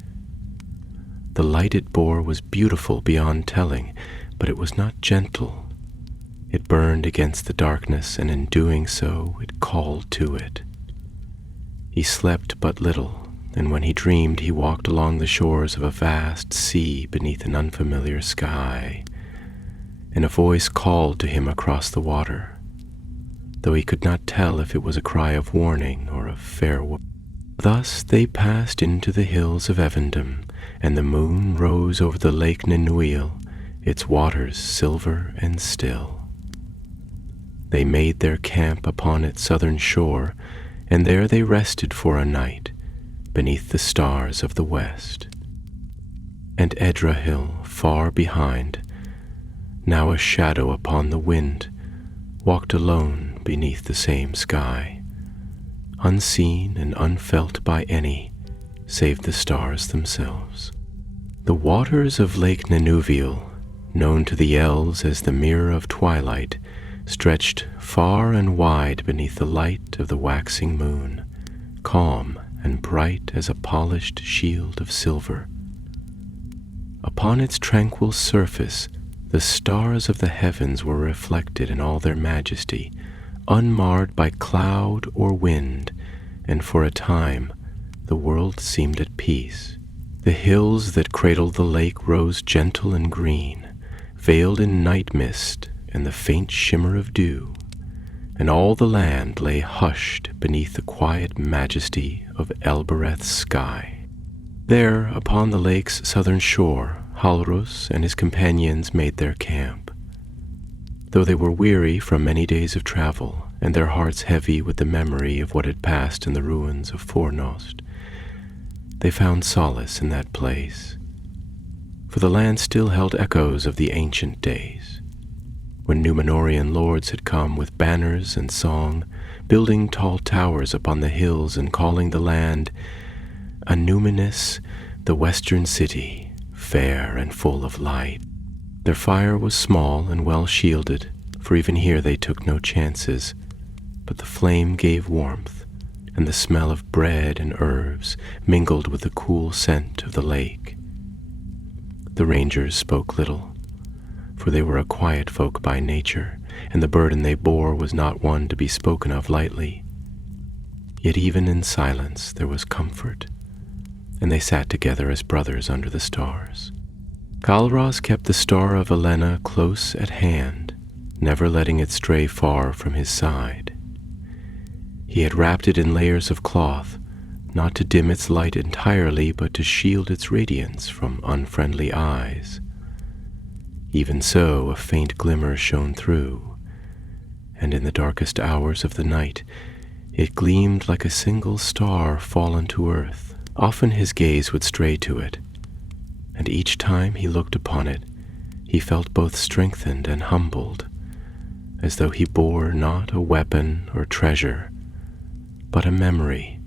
The light it bore was beautiful beyond telling, but it was not gentle. It burned against the darkness, and in doing so, it called to it. He slept but little, and when he dreamed, he walked along the shores of a vast sea beneath an unfamiliar sky, and a voice called to him across the water, though he could not tell if it was a cry of warning or of farewell. Thus they passed into the hills of Evendom, and the moon rose over the lake Nenúil, its waters silver and still. They made their camp upon its southern shore, and there they rested for a night, beneath the stars of the west. And Edrahill, far behind, now a shadow upon the wind, walked alone beneath the same sky, unseen and unfelt by any, save the stars themselves. The waters of Lake Nenúil, known to the elves as the Mirror of Twilight, stretched far and wide beneath the light of the waxing moon, calm and bright as a polished shield of silver. Upon its tranquil surface, the stars of the heavens were reflected in all their majesty, unmarred by cloud or wind, and for a time the world seemed at peace. The hills that cradled the lake rose gentle and green, veiled in night mist and the faint shimmer of dew, and all the land lay hushed beneath the quiet majesty of Elbereth's sky. There, upon the lake's southern shore, Halros and his companions made their camp. Though they were weary from many days of travel, and their hearts heavy with the memory of what had passed in the ruins of Fornost, they found solace in that place, for the land still held echoes of the ancient days, when Númenorian lords had come with banners and song, building tall towers upon the hills and calling the land Anúminis, the western city, fair and full of light. Their fire was small and well shielded, for even here they took no chances, but the flame gave warmth, and the smell of bread and herbs mingled with the cool scent of the lake. The rangers spoke little, for they were a quiet folk by nature, and the burden they bore was not one to be spoken of lightly. Yet even in silence there was comfort, and they sat together as brothers under the stars. Kalros kept the star of Elena close at hand, never letting it stray far from his side. He had wrapped it in layers of cloth, not to dim its light entirely, but to shield its radiance from unfriendly eyes. Even so, a faint glimmer shone through, and in the darkest hours of the night, it gleamed like a single star fallen to earth. Often his gaze would stray to it, and each time he looked upon it, he felt both strengthened and humbled, as though he bore not a weapon or treasure, but a memory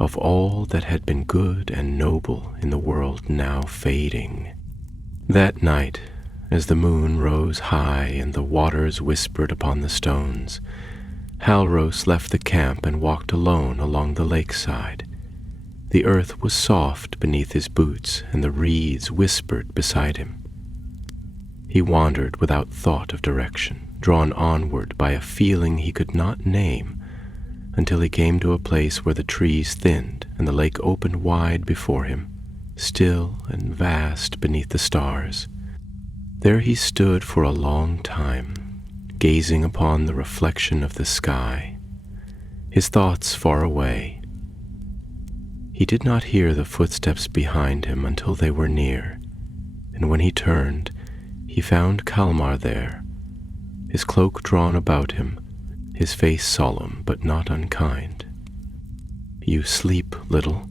of all that had been good and noble in the world now fading. That night, as the moon rose high and the waters whispered upon the stones, Halros left the camp and walked alone along the lakeside. The earth was soft beneath his boots, and the reeds whispered beside him. He wandered without thought of direction, drawn onward by a feeling he could not name, until he came to a place where the trees thinned and the lake opened wide before him, still and vast beneath the stars. There he stood for a long time, gazing upon the reflection of the sky, his thoughts far away. He did not hear the footsteps behind him until they were near, and when he turned, he found Kalmar there, his cloak drawn about him, his face solemn but not unkind. "You sleep little,"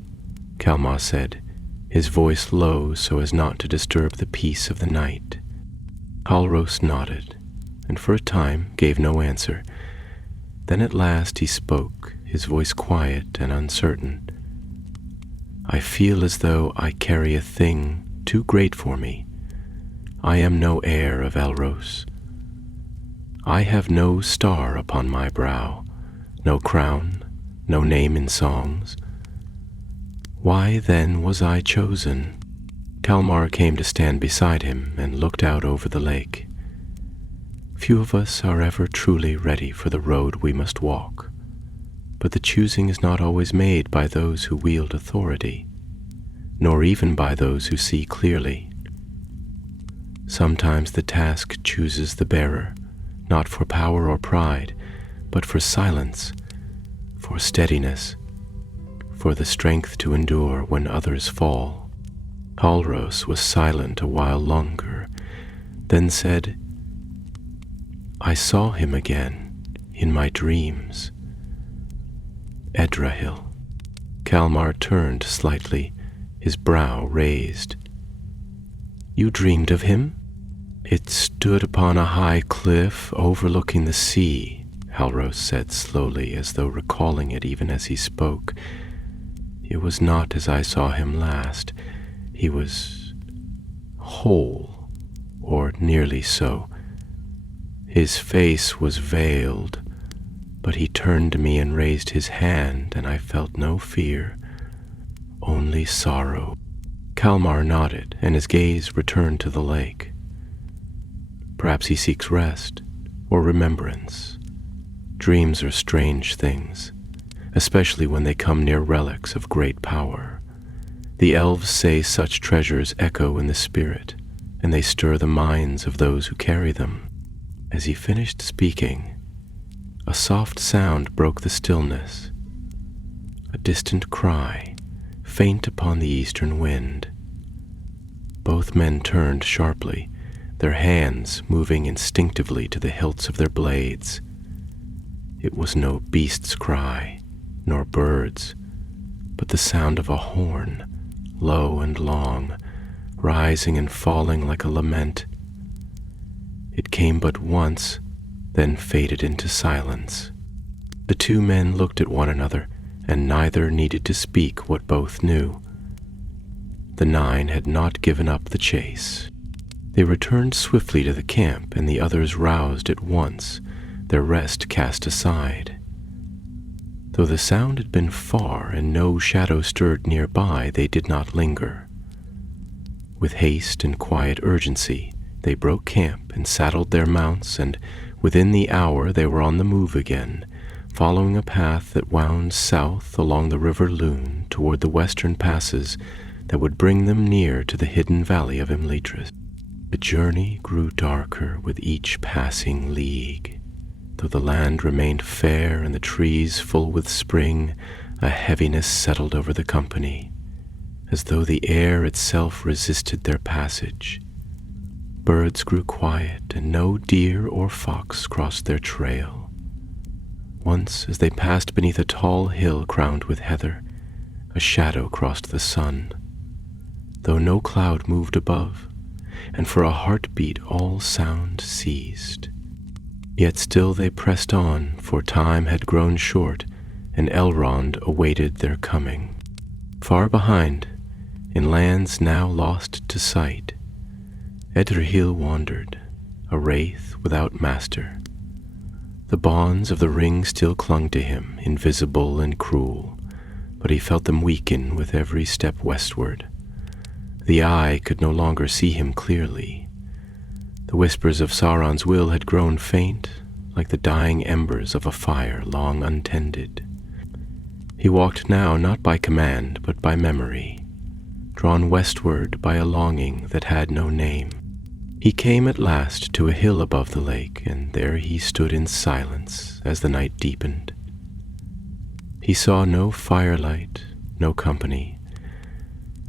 Kalmar said, his voice low so as not to disturb the peace of the night. Halros nodded, and for a time gave no answer. Then at last he spoke, his voice quiet and uncertain. "I feel as though I carry a thing too great for me. I am no heir of Elros. I have no star upon my brow, no crown, no name in songs. Why then was I chosen? Kalmar came to stand beside him and looked out over the lake. Few of us are ever truly ready for the road we must walk, but the choosing is not always made by those who wield authority, nor even by those who see clearly. Sometimes the task chooses the bearer, not for power or pride, but for silence, for steadiness, for the strength to endure when others fall. Hallros was silent a while longer, then said, I saw him again in my dreams. Edrahil. Kalmar turned slightly, his brow raised. You dreamed of him? It stood upon a high cliff overlooking the sea, Hallros said slowly, as though recalling it even as he spoke. It was not as I saw him last. He was whole, or nearly so. His face was veiled, but he turned to me and raised his hand, and I felt no fear, only sorrow. Kalmar nodded, and his gaze returned to the lake. Perhaps he seeks rest, or remembrance. Dreams are strange things, especially when they come near relics of great power. The elves say such treasures echo in the spirit, and they stir the minds of those who carry them. As he finished speaking, a soft sound broke the stillness, a distant cry, faint upon the eastern wind. Both men turned sharply, their hands moving instinctively to the hilts of their blades. It was no beast's cry, nor birds, but the sound of a horn, low and long, rising and falling like a lament. It came but once, then faded into silence. The two men looked at one another, and neither needed to speak what both knew. The 9 had not given up the chase. They returned swiftly to the camp, and the others roused at once, their rest cast aside. Though the sound had been far and no shadow stirred nearby, they did not linger. With haste and quiet urgency, they broke camp and saddled their mounts, and within the hour they were on the move again, following a path that wound south along the river Lune toward the western passes that would bring them near to the hidden valley of Imletris. The journey grew darker with each passing league. Though the land remained fair and the trees full with spring, a heaviness settled over the company, as though the air itself resisted their passage. Birds grew quiet, and no deer or fox crossed their trail. Once, as they passed beneath a tall hill crowned with heather, a shadow crossed the sun, though no cloud moved above, and for a heartbeat all sound ceased. Yet still they pressed on, for time had grown short, and Elrond awaited their coming. Far behind, in lands now lost to sight, Edrahil wandered, a wraith without master. The bonds of the ring still clung to him, invisible and cruel, but he felt them weaken with every step westward. The eye could no longer see him clearly. The whispers of Sauron's will had grown faint, like the dying embers of a fire long untended. He walked now not by command, but by memory, drawn westward by a longing that had no name. He came at last to a hill above the lake, and there he stood in silence as the night deepened. He saw no firelight, no company,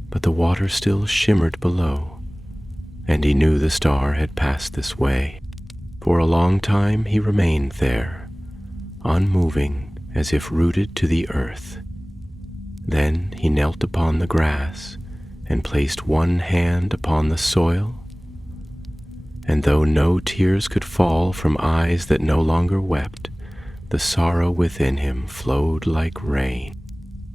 but the water still shimmered below, and he knew the star had passed this way. For a long time he remained there, unmoving as if rooted to the earth. Then he knelt upon the grass and placed one hand upon the soil, and though no tears could fall from eyes that no longer wept, the sorrow within him flowed like rain.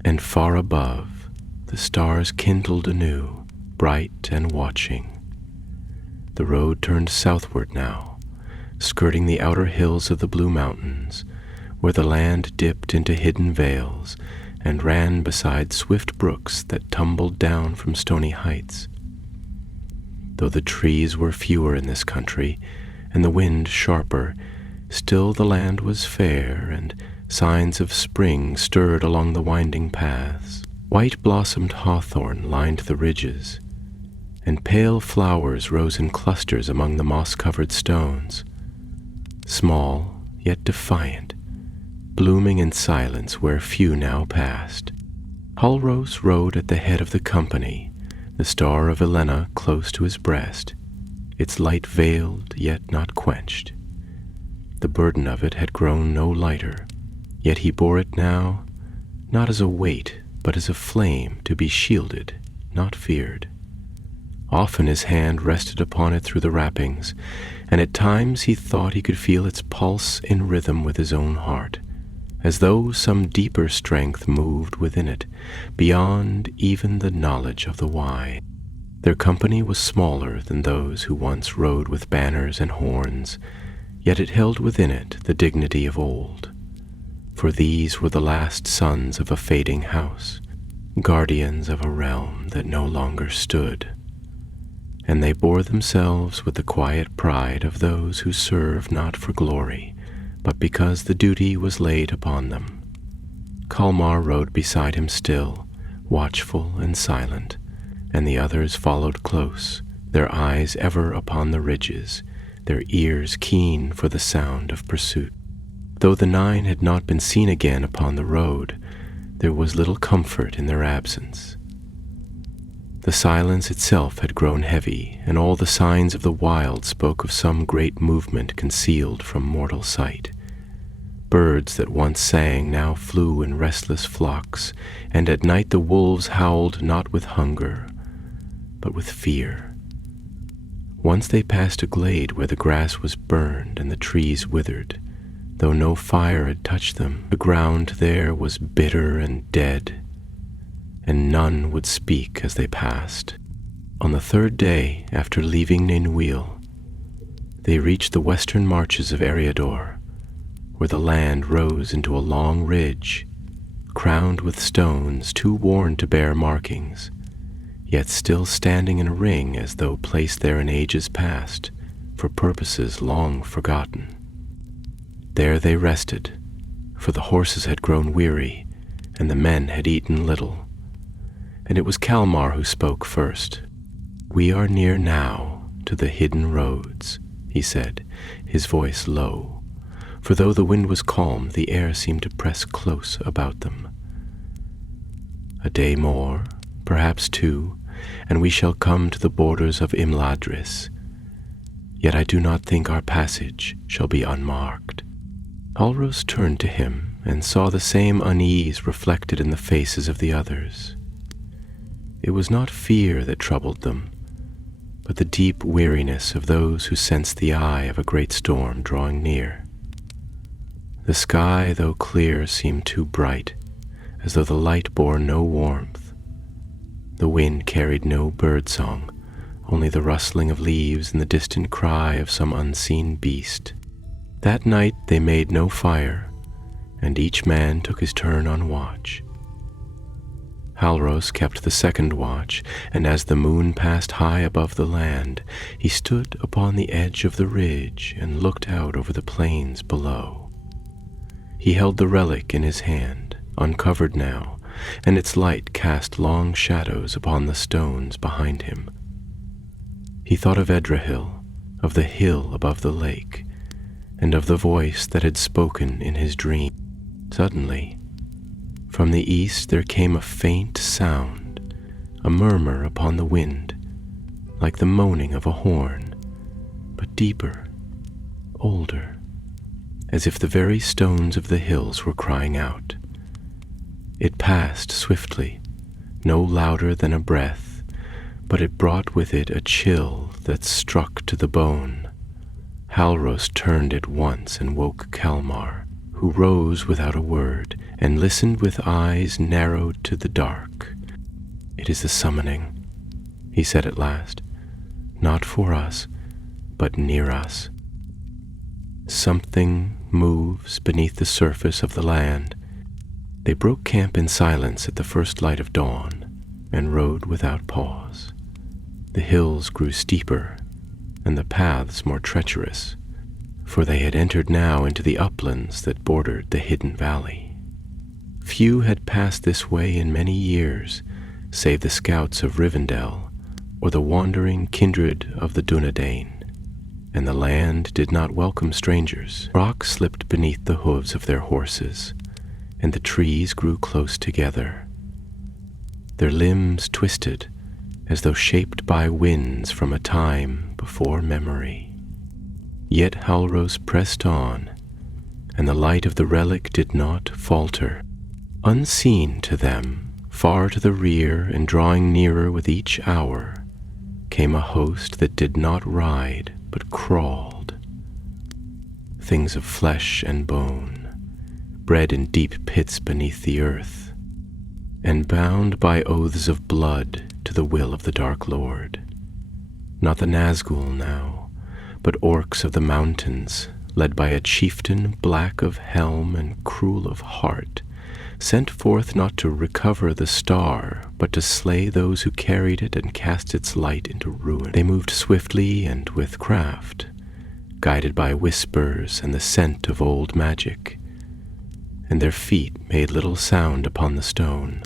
And far above, the stars kindled anew, bright and watching. The road turned southward now, skirting the outer hills of the Blue Mountains, where the land dipped into hidden vales and ran beside swift brooks that tumbled down from stony heights. Though the trees were fewer in this country, and the wind sharper, still the land was fair, and signs of spring stirred along the winding paths. White-blossomed hawthorn lined the ridges, and pale flowers rose in clusters among the moss-covered stones, small yet defiant, blooming in silence where few now passed. Hallrose rode at the head of the company, the star of Elena close to his breast, its light veiled yet not quenched. The burden of it had grown no lighter, yet he bore it now, not as a weight, but as a flame to be shielded, not feared. Often his hand rested upon it through the wrappings, and at times he thought he could feel its pulse in rhythm with his own heart, as though some deeper strength moved within it, beyond even the knowledge of the why. Their company was smaller than those who once rode with banners and horns, yet it held within it the dignity of old. For these were the last sons of a fading house, guardians of a realm that no longer stood, and they bore themselves with the quiet pride of those who serve not for glory, but because the duty was laid upon them. Kalmar rode beside him still, watchful and silent, and the others followed close, their eyes ever upon the ridges, their ears keen for the sound of pursuit. Though the 9 had not been seen again upon the road, there was little comfort in their absence. The silence itself had grown heavy, and all the signs of the wild spoke of some great movement concealed from mortal sight. Birds that once sang now flew in restless flocks, and at night the wolves howled not with hunger, but with fear. Once they passed a glade where the grass was burned and the trees withered. Though no fire had touched them, the ground there was bitter and dead, and none would speak as they passed. On the 3rd day after leaving Ninhuil, they reached the western marches of Eriador, where the land rose into a long ridge, crowned with stones too worn to bear markings, yet still standing in a ring as though placed there in ages past for purposes long forgotten. There they rested, for the horses had grown weary, and the men had eaten little. And it was Kalmar who spoke first. "We are near now to the hidden roads," he said, his voice low, for though the wind was calm, the air seemed to press close about them. "A day more, perhaps 2, and we shall come to the borders of Imladris. Yet I do not think our passage shall be unmarked." Hallrose turned to him and saw the same unease reflected in the faces of the others. It was not fear that troubled them, but the deep weariness of those who sense the eye of a great storm drawing near. The sky, though clear, seemed too bright, as though the light bore no warmth. The wind carried no bird-song, only the rustling of leaves and the distant cry of some unseen beast. That night they made no fire, and each man took his turn on watch. Hallrose kept the 2nd watch, and as the moon passed high above the land, he stood upon the edge of the ridge and looked out over the plains below. He held the relic in his hand, uncovered now, and its light cast long shadows upon the stones behind him. He thought of Edrahil, of the hill above the lake, and of the voice that had spoken in his dream. Suddenly, from the east there came a faint sound, a murmur upon the wind, like the moaning of a horn, but deeper, older, as if the very stones of the hills were crying out. It passed swiftly, no louder than a breath, but it brought with it a chill that struck to the bone. Hallrose turned at once and woke Kalmar, who rose without a word and listened with eyes narrowed to the dark. "It is the summoning," he said at last, "not for us, but near us." Something moves beneath the surface of the land. They broke camp in silence at the first light of dawn and rode without pause. The hills grew steeper and the paths more treacherous, for they had entered now into the uplands that bordered the hidden valley. Few had passed this way in many years, save the scouts of Rivendell or the wandering kindred of the Dunedain, and the land did not welcome strangers. Rocks slipped beneath the hooves of their horses, and the trees grew close together. Their limbs twisted as though shaped by winds from a time before memory. Yet Halros pressed on, and the light of the relic did not falter. Unseen to them, far to the rear and drawing nearer with each hour, came a host that did not ride but crawled. Things of flesh and bone, bred in deep pits beneath the earth, and bound by oaths of blood to the will of the Dark Lord. Not the Nazgûl now, but orcs of the mountains, led by a chieftain black of helm and cruel of heart, sent forth not to recover the star, but to slay those who carried it and cast its light into ruin. They moved swiftly and with craft, guided by whispers and the scent of old magic, and their feet made little sound upon the stone.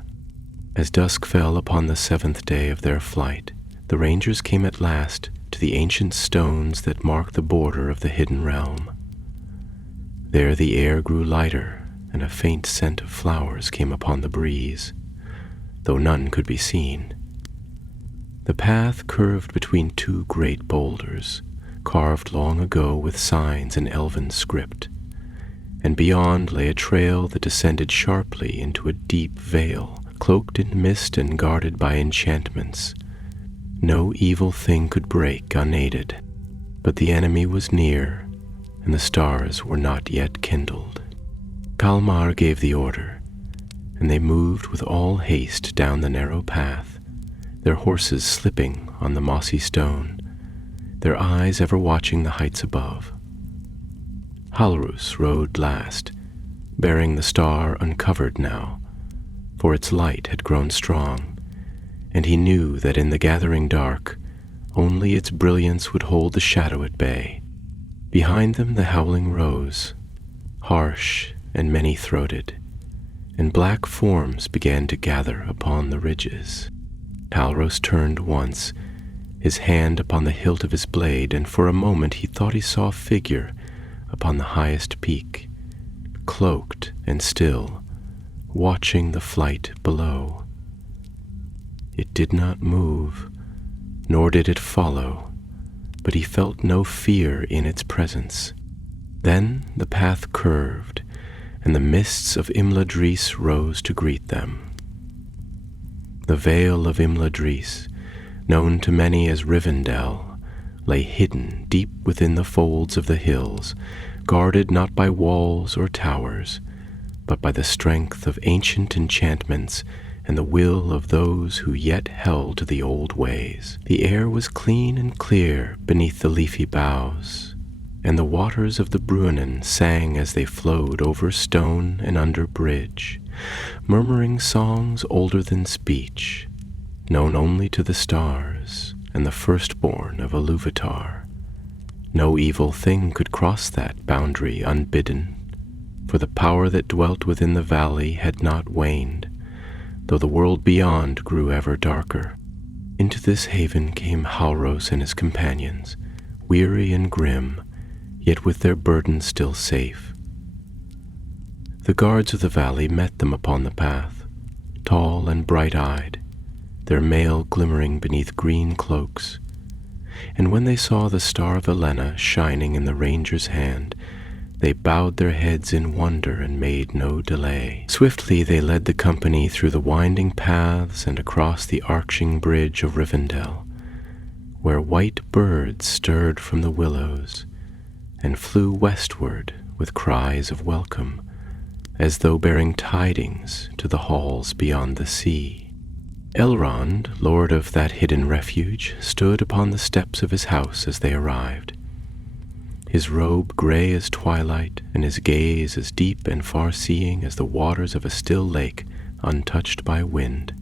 As dusk fell upon the 7th day of their flight, the rangers came at last to the ancient stones that mark the border of the hidden realm. There the air grew lighter, and a faint scent of flowers came upon the breeze, though none could be seen. The path curved between two great boulders, carved long ago with signs in elven script, and beyond lay a trail that descended sharply into a deep vale, cloaked in mist and guarded by enchantments. No evil thing could break unaided, but the enemy was near, and the stars were not yet kindled. Kalmar gave the order, and they moved with all haste down the narrow path, their horses slipping on the mossy stone, their eyes ever watching the heights above. Halros rode last, bearing the star uncovered now, for its light had grown strong, and he knew that in the gathering dark only its brilliance would hold the shadow at bay. Behind them the howling rose, harsh and many-throated, and black forms began to gather upon the ridges. Halros turned once, his hand upon the hilt of his blade, and for a moment he thought he saw a figure upon the highest peak, cloaked and still, watching the flight below. It did not move, nor did it follow, but he felt no fear in its presence. Then the path curved, and the mists of Imladris rose to greet them. The vale of Imladris, known to many as Rivendell, lay hidden deep within the folds of the hills, guarded not by walls or towers, but by the strength of ancient enchantments and the will of those who yet held to the old ways. The air was clean and clear beneath the leafy boughs, and the waters of the Bruinen sang as they flowed over stone and under bridge, murmuring songs older than speech, known only to the stars and the firstborn of Iluvatar. No evil thing could cross that boundary unbidden, for the power that dwelt within the valley had not waned, though the world beyond grew ever darker. Into this haven came Halros and his companions, weary and grim, yet with their burden still safe. The guards of the valley met them upon the path, tall and bright-eyed, their mail glimmering beneath green cloaks, and when they saw the star of Elena shining in the ranger's hand, they bowed their heads in wonder and made no delay. Swiftly they led the company through the winding paths and across the arching bridge of Rivendell, where white birds stirred from the willows and flew westward with cries of welcome, as though bearing tidings to the halls beyond the sea. Elrond, lord of that hidden refuge, stood upon the steps of his house as they arrived. his robe gray as twilight, and his gaze as deep and far-seeing as the waters of a still lake untouched by wind.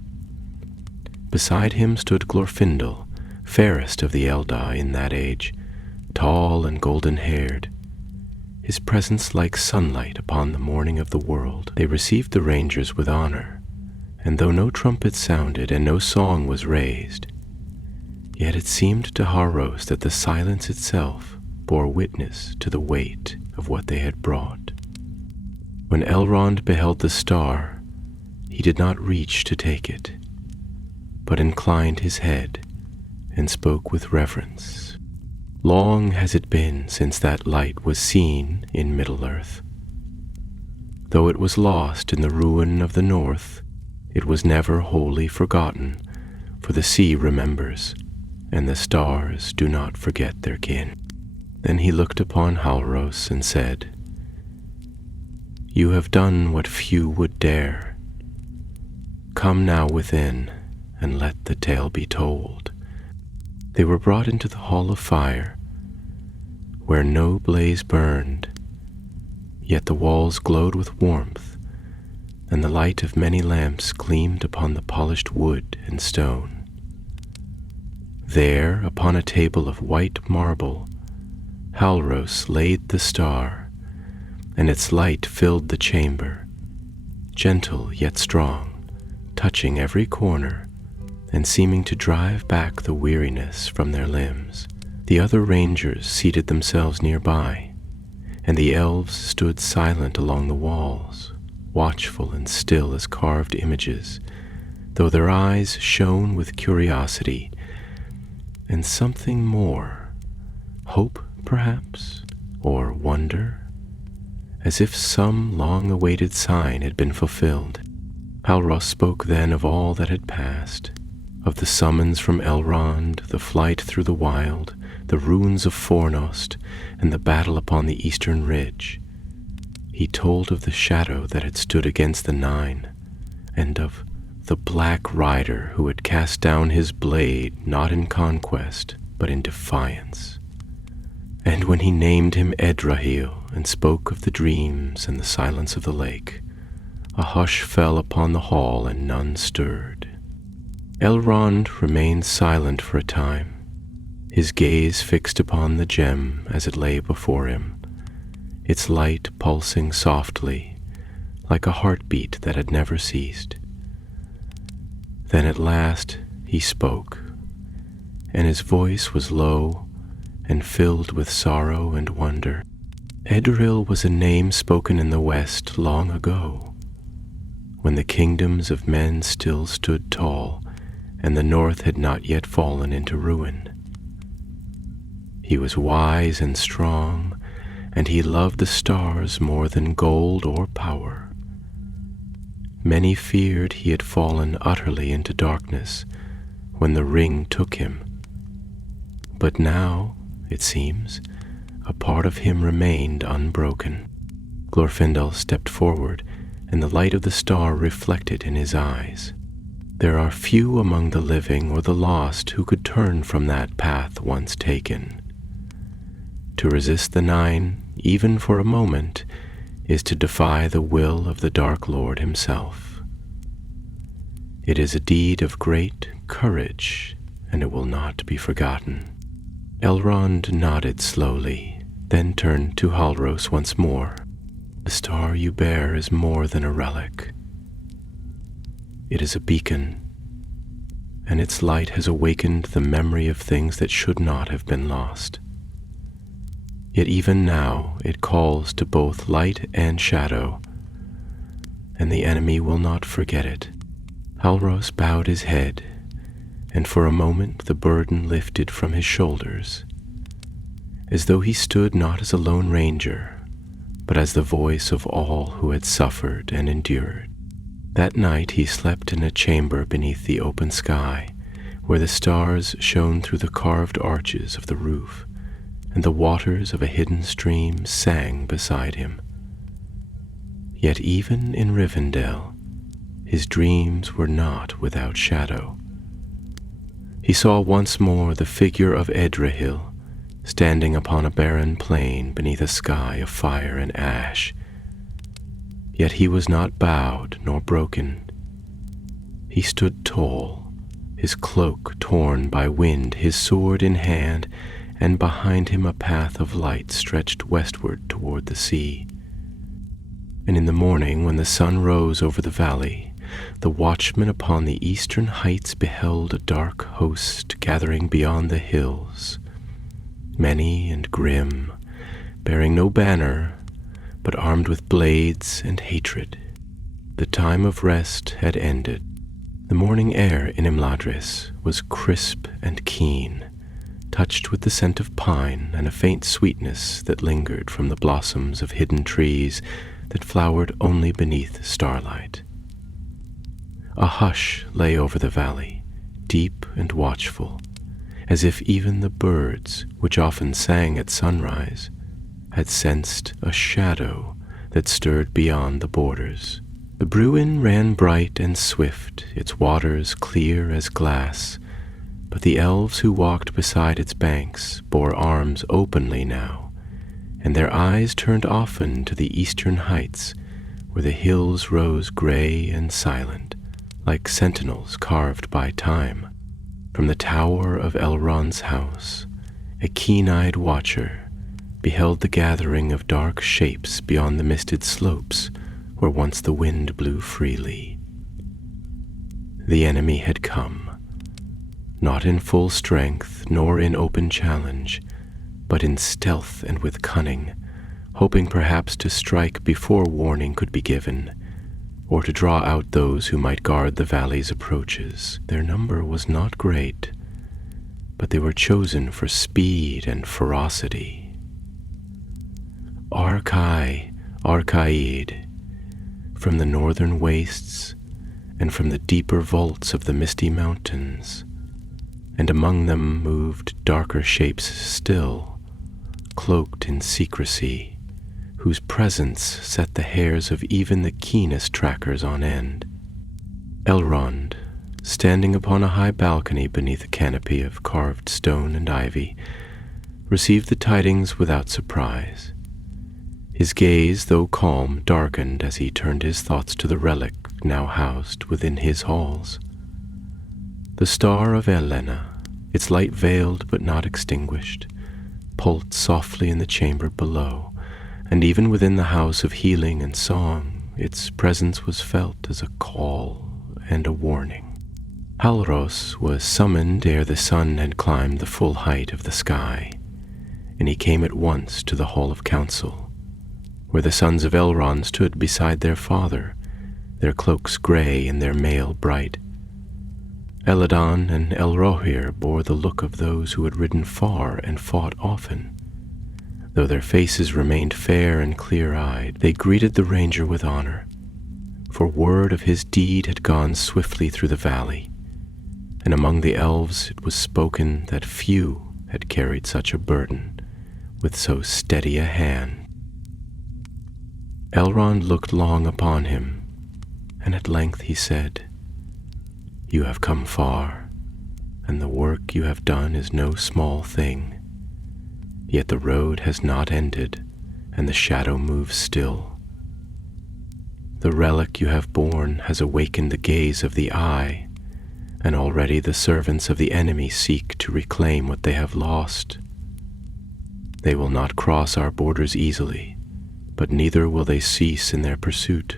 Beside him stood Glorfindel, fairest of the Eldai in that age, tall and golden-haired, his presence like sunlight upon the morning of the world. They received the rangers with honor, and though no trumpet sounded and no song was raised, yet it seemed to Haros that the silence itself bore witness to the weight of what they had brought. When Elrond beheld the star, he did not reach to take it, but inclined his head and spoke with reverence. Long has it been since that light was seen in Middle-earth. Though it was lost in the ruin of the north, it was never wholly forgotten, for the sea remembers, and the stars do not forget their kin. Then he looked upon Halros and said, "You have done what few would dare. Come now within, and let the tale be told." They were brought into the hall of fire, where no blaze burned, yet the walls glowed with warmth, and the light of many lamps gleamed upon the polished wood and stone. There, upon a table of white marble, Halros laid the star, and its light filled the chamber, gentle yet strong, touching every corner and seeming to drive back the weariness from their limbs. The other rangers seated themselves nearby, and the elves stood silent along the walls, watchful and still as carved images, though their eyes shone with curiosity and something more, hope perhaps, or wonder, as if some long-awaited sign had been fulfilled. Halros spoke then of all that had passed, of the summons from Elrond, the flight through the wild, the ruins of Fornost, and the battle upon the eastern ridge. He told of the shadow that had stood against the Nine, and of the Black Rider who had cast down his blade not in conquest, but in defiance. And when he named him Edrahil and spoke of the dreams and the silence of the lake, a hush fell upon the hall and none stirred. Elrond remained silent for a time, his gaze fixed upon the gem as it lay before him, its light pulsing softly, like a heartbeat that had never ceased. Then at last he spoke, and his voice was low and filled with sorrow and wonder. Edrahil was a name spoken in the West long ago, when the kingdoms of men still stood tall, and the North had not yet fallen into ruin. He was wise and strong, and he loved the stars more than gold or power. Many feared he had fallen utterly into darkness when the ring took him. But now, it seems, a part of him remained unbroken. Glorfindel stepped forward, and the light of the star reflected in his eyes. There are few among the living or the lost who could turn from that path once taken. To resist the Nine, even for a moment, is to defy the will of the Dark Lord himself. It is a deed of great courage, and it will not be forgotten. Elrond nodded slowly, then turned to Halros once more. The star you bear is more than a relic. It is a beacon, and its light has awakened the memory of things that should not have been lost. Yet even now it calls to both light and shadow, and the enemy will not forget it. Halros bowed his head, and for a moment the burden lifted from his shoulders, as though he stood not as a lone ranger, but as the voice of all who had suffered and endured. That night he slept in a chamber beneath the open sky, where the stars shone through the carved arches of the roof, and the waters of a hidden stream sang beside him. Yet even in Rivendell, his dreams were not without shadow. He saw once more the figure of Edrahil, standing upon a barren plain beneath a sky of fire and ash. Yet he was not bowed nor broken. He stood tall, his cloak torn by wind, his sword in hand, and behind him a path of light stretched westward toward the sea. And in the morning, when the sun rose over the valley, the watchmen upon the eastern heights beheld a dark host gathering beyond the hills, many and grim, bearing no banner, but armed with blades and hatred. The time of rest had ended. The morning air in Imladris was crisp and keen, touched with the scent of pine and a faint sweetness that lingered from the blossoms of hidden trees that flowered only beneath starlight. A hush lay over the valley, deep and watchful, as if even the birds, which often sang at sunrise, had sensed a shadow that stirred beyond the borders. The Bruin ran bright and swift, its waters clear as glass, but the elves who walked beside its banks bore arms openly now, and their eyes turned often to the eastern heights, where the hills rose gray and silent, like sentinels carved by time. From the tower of Elrond's house, a keen-eyed watcher beheld the gathering of dark shapes beyond the misted slopes where once the wind blew freely. The enemy had come, not in full strength nor in open challenge, but in stealth and with cunning, hoping perhaps to strike before warning could be given, or to draw out those who might guard the valley's approaches. Their number was not great, but they were chosen for speed and ferocity. Arkai, Arkaid, from the northern wastes and from the deeper vaults of the misty mountains, and among them moved darker shapes still, cloaked in secrecy, whose presence set the hairs of even the keenest trackers on end. Elrond, standing upon a high balcony beneath a canopy of carved stone and ivy, received the tidings without surprise. His gaze, though calm, darkened as he turned his thoughts to the relic now housed within his halls. The star of Elena, its light veiled but not extinguished, pulsed softly in the chamber below, and even within the house of healing and song, its presence was felt as a call and a warning. Halros was summoned ere the sun had climbed the full height of the sky, and he came at once to the hall of council, where the sons of Elrond stood beside their father, their cloaks gray and their mail bright. Eladon and Elrohir bore the look of those who had ridden far and fought often. Though their faces remained fair and clear-eyed, they greeted the ranger with honor, for word of his deed had gone swiftly through the valley, and among the elves it was spoken that few had carried such a burden with so steady a hand. Elrond looked long upon him, and at length he said, "You have come far, and the work you have done is no small thing. Yet the road has not ended, and the shadow moves still. The relic you have borne has awakened the gaze of the eye, and already the servants of the enemy seek to reclaim what they have lost. They will not cross our borders easily, but neither will they cease in their pursuit."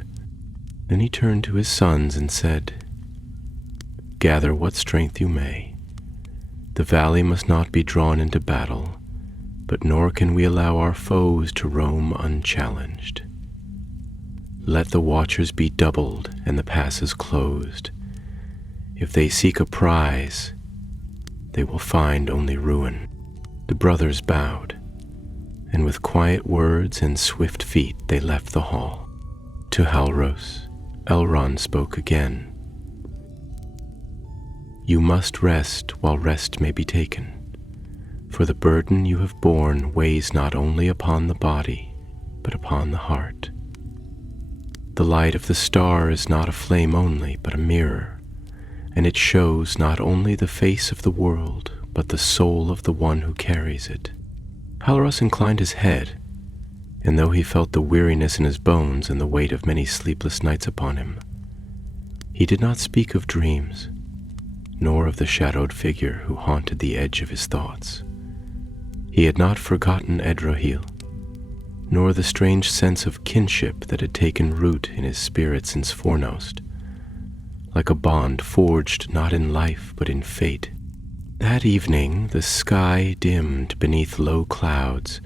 Then he turned to his sons and said, "Gather what strength you may. The valley must not be drawn into battle, but nor can we allow our foes to roam unchallenged. Let the watchers be doubled and the passes closed. If they seek a prize, they will find only ruin." The brothers bowed, and with quiet words and swift feet they left the hall. To Halros, Elrond spoke again. "You must rest while rest may be taken, for the burden you have borne weighs not only upon the body, but upon the heart. The light of the star is not a flame only, but a mirror, and it shows not only the face of the world, but the soul of the one who carries it. Halaros inclined his head, and though he felt the weariness in his bones and the weight of many sleepless nights upon him, he did not speak of dreams, nor of the shadowed figure who haunted the edge of his thoughts. He had not forgotten Edrahil, nor the strange sense of kinship that had taken root in his spirit since foremost, like a bond forged not in life but in fate. That evening the sky dimmed beneath low clouds,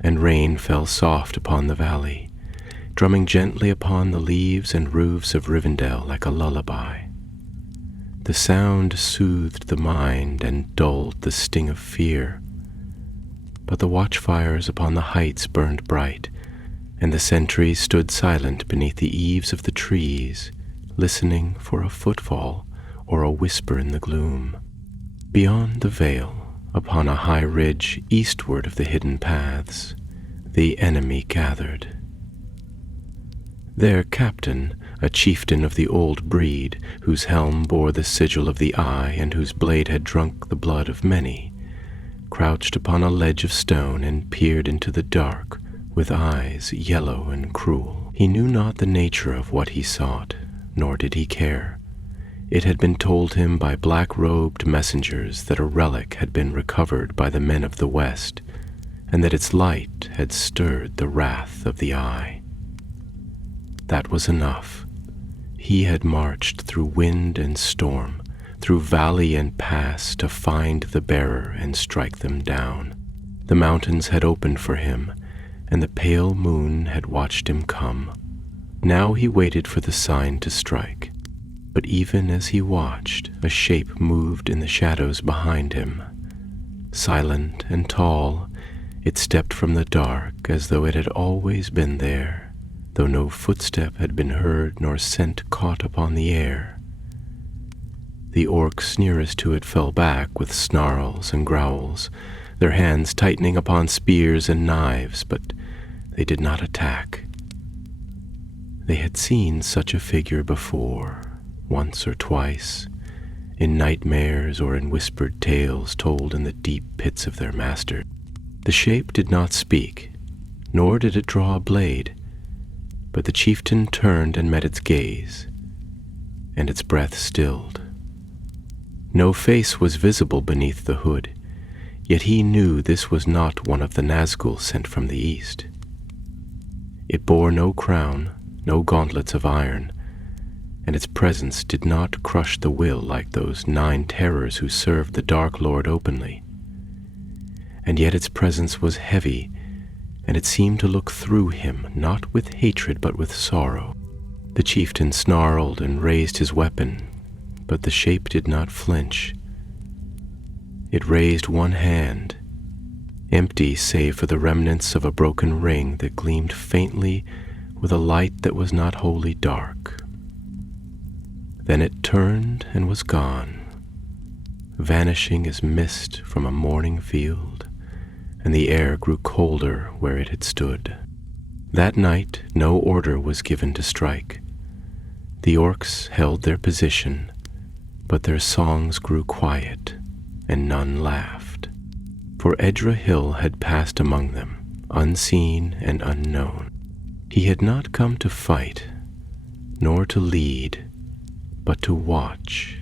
and rain fell soft upon the valley, drumming gently upon the leaves and roofs of Rivendell like a lullaby. The sound soothed the mind and dulled the sting of fear, but the watchfires upon the heights burned bright, and the sentries stood silent beneath the eaves of the trees, listening for a footfall or a whisper in the gloom. Beyond the vale, upon a high ridge eastward of the hidden paths, the enemy gathered. Their captain, a chieftain of the old breed, whose helm bore the sigil of the eye and whose blade had drunk the blood of many, crouched upon a ledge of stone and peered into the dark with eyes yellow and cruel. He knew not the nature of what he sought, nor did he care. It had been told him by black-robed messengers that a relic had been recovered by the men of the West, and that its light had stirred the wrath of the Eye. That was enough. He had marched through wind and storm, through valley and pass to find the bearer and strike them down. The mountains had opened for him, and the pale moon had watched him come. Now he waited for the sign to strike. But even as he watched, a shape moved in the shadows behind him. Silent and tall, it stepped from the dark as though it had always been there, though no footstep had been heard nor scent caught upon the air. The orcs nearest to it fell back with snarls and growls, their hands tightening upon spears and knives, but they did not attack. They had seen such a figure before, once or twice, in nightmares or in whispered tales told in the deep pits of their master. The shape did not speak, nor did it draw a blade, but the chieftain turned and met its gaze, and its breath stilled. No face was visible beneath the hood, yet he knew this was not one of the Nazgûl sent from the east. It bore no crown, no gauntlets of iron, and its presence did not crush the will like those 9 terrors who served the Dark Lord openly. And yet its presence was heavy, and it seemed to look through him, not with hatred but with sorrow. The chieftain snarled and raised his weapon, but the shape did not flinch. It raised one hand, empty save for the remnants of a broken ring that gleamed faintly with a light that was not wholly dark. Then it turned and was gone, vanishing as mist from a morning field, and the air grew colder where it had stood. That night no order was given to strike. The orcs held their position, but their songs grew quiet, and none laughed. For Edrahil had passed among them, unseen and unknown. He had not come to fight, nor to lead, but to watch.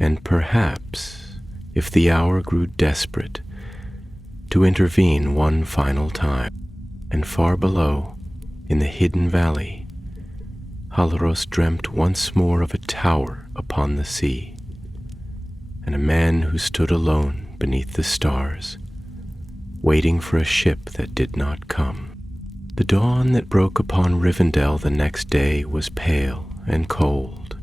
And perhaps, if the hour grew desperate, to intervene one final time. And far below, in the hidden valley, Halaros dreamt once more of a tower upon the sea, and a man who stood alone beneath the stars, waiting for a ship that did not come. The dawn that broke upon Rivendell the next day was pale and cold,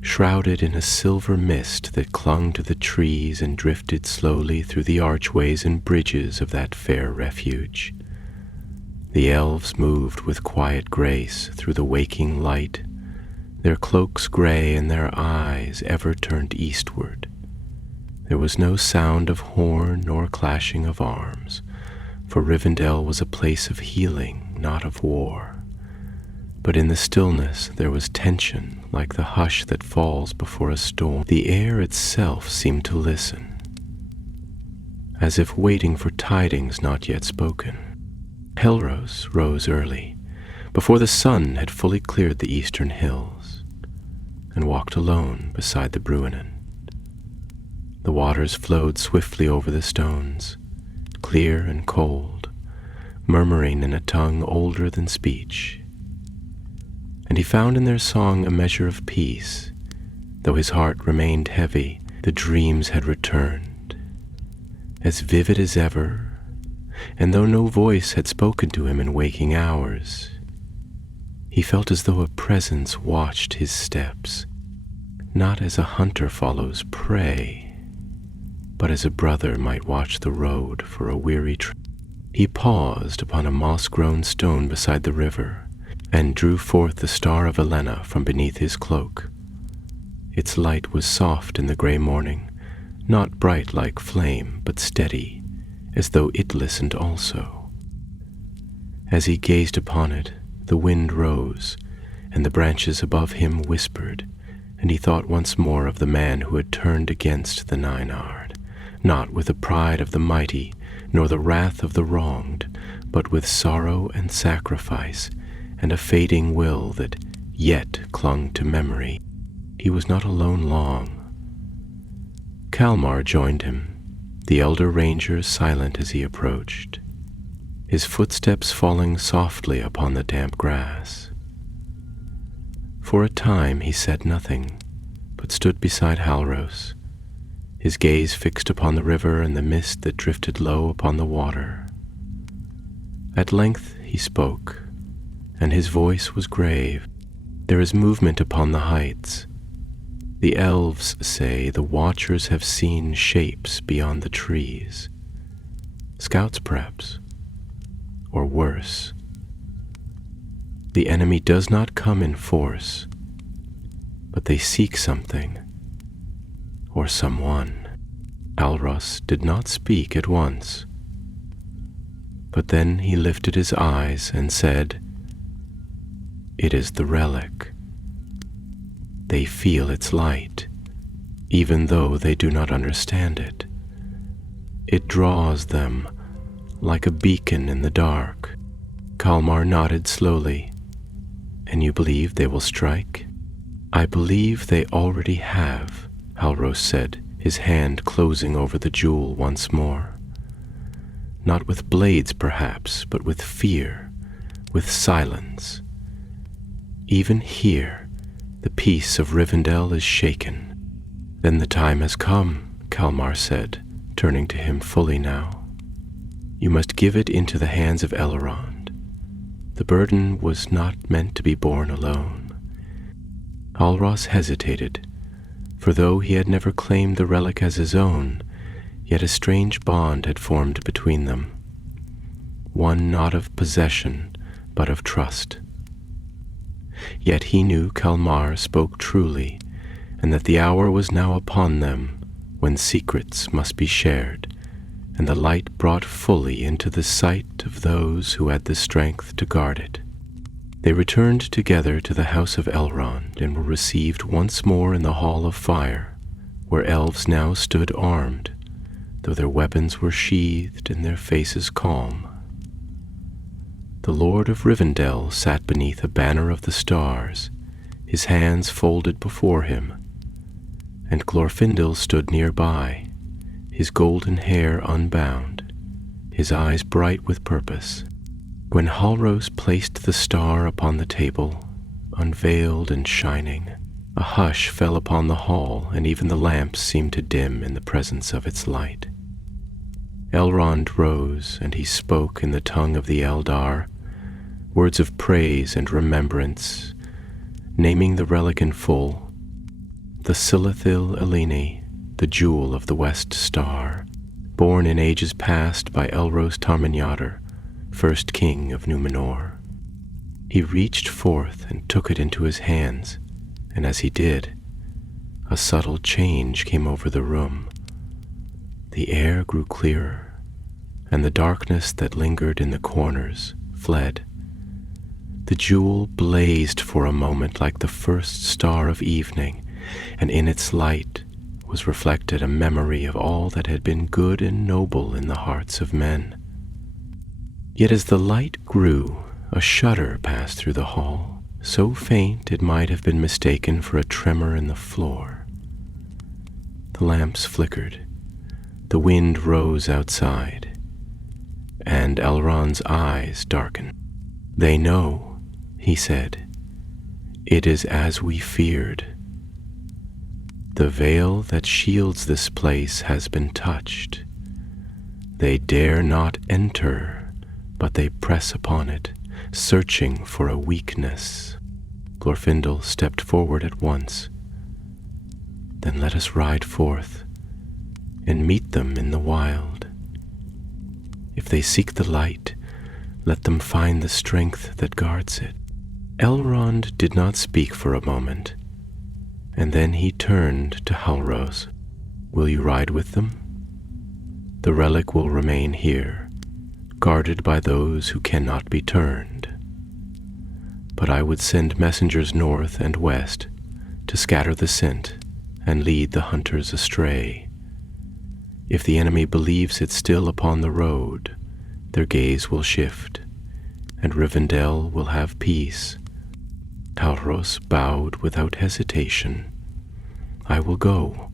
shrouded in a silver mist that clung to the trees and drifted slowly through the archways and bridges of that fair refuge. The elves moved with quiet grace through the waking light, their cloaks gray and their eyes ever turned eastward. There was no sound of horn nor clashing of arms, for Rivendell was a place of healing, not of war. But in the stillness there was tension, like the hush that falls before a storm. The air itself seemed to listen. as if waiting for tidings not yet spoken. Helros rose early, before the sun had fully cleared the eastern hills, and walked alone beside the Bruinen. The waters flowed swiftly over the stones, clear and cold, murmuring in a tongue older than speech. And he found in their song a measure of peace. Though his heart remained heavy, the dreams had returned, as vivid as ever, and though no voice had spoken to him in waking hours, he felt as though a presence watched his steps, not as a hunter follows prey, but as a brother might watch the road for a weary trip. He paused upon a moss-grown stone beside the river, and drew forth the star of Elena from beneath his cloak. Its light was soft in the gray morning, not bright like flame, but steady, as though it listened also. As he gazed upon it, the wind rose, and the branches above him whispered, and he thought once more of the man who had turned against the Nine-Ard, not with the pride of the mighty, nor the wrath of the wronged, but with sorrow and sacrifice, and a fading will that yet clung to memory. He was not alone long. Kalmar joined him, the elder ranger silent as he approached, his footsteps falling softly upon the damp grass. For a time he said nothing, but stood beside Halros, his gaze fixed upon the river and the mist that drifted low upon the water. At length he spoke, and his voice was grave. There is movement upon the heights. The elves say the watchers have seen shapes beyond the trees. Scouts, perhaps, or worse. The enemy does not come in force, but they seek something, or someone. Alros did not speak at once, but then he lifted his eyes and said, "It is the relic. They feel its light, even though they do not understand it. It draws them like a beacon in the dark." Kalmar nodded slowly. "And you believe they will strike?" "I believe they already have," Halros said, his hand closing over the jewel once more. "Not with blades, perhaps, but with fear, with silence. Even here, the peace of Rivendell is shaken." "Then the time has come," Kalmar said, turning to him fully now. "You must give it into the hands of Elrond. The burden was not meant to be borne alone." Alros hesitated, for though he had never claimed the relic as his own, yet a strange bond had formed between them, one not of possession, but of trust. Yet he knew Kalmar spoke truly, and that the hour was now upon them when secrets must be shared, and the light brought fully into the sight of those who had the strength to guard it. They returned together to the house of Elrond and were received once more in the Hall of Fire, where elves now stood armed, though their weapons were sheathed and their faces calm. The Lord of Rivendell sat beneath a banner of the stars, his hands folded before him, and Glorfindel stood nearby, his golden hair unbound, his eyes bright with purpose. When Halros placed the star upon the table, unveiled and shining, a hush fell upon the hall, and even the lamps seemed to dim in the presence of its light. Elrond rose, and he spoke in the tongue of the Eldar, words of praise and remembrance, naming the relic in full, the Silithil Eleni, the jewel of the West Star, born in ages past by Elros Tarmanjadr, first king of Númenor. He reached forth and took it into his hands, and as he did, a subtle change came over the room. The air grew clearer, and the darkness that lingered in the corners fled. The jewel blazed for a moment like the first star of evening, and in its light was reflected a memory of all that had been good and noble in the hearts of men. Yet as the light grew, a shudder passed through the hall, so faint it might have been mistaken for a tremor in the floor. The lamps flickered, the wind rose outside, and Elrond's eyes darkened. "They know," he said. "It is as we feared. The veil that shields this place has been touched. They dare not enter, but they press upon it, searching for a weakness." Glorfindel stepped forward at once. "Then let us ride forth and meet them in the wild. If they seek the light, let them find the strength that guards it." Elrond did not speak for a moment, and then he turned to Halrose. "Will you ride with them? The relic will remain here, guarded by those who cannot be turned. But I would send messengers north and west to scatter the scent and lead the hunters astray. If the enemy believes it still upon the road, their gaze will shift, and Rivendell will have peace." Halros bowed without hesitation. "I will go.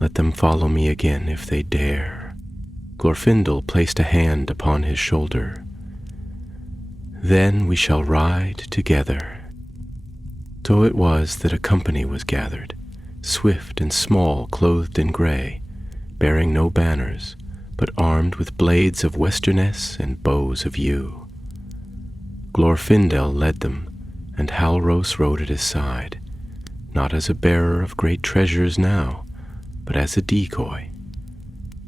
Let them follow me again if they dare." Glorfindel placed a hand upon his shoulder. "Then we shall ride together." So it was that a company was gathered, swift and small, clothed in gray, bearing no banners, but armed with blades of westernesse and bows of yew. Glorfindel led them, and Halros rode at his side, not as a bearer of great treasures now, but as a decoy,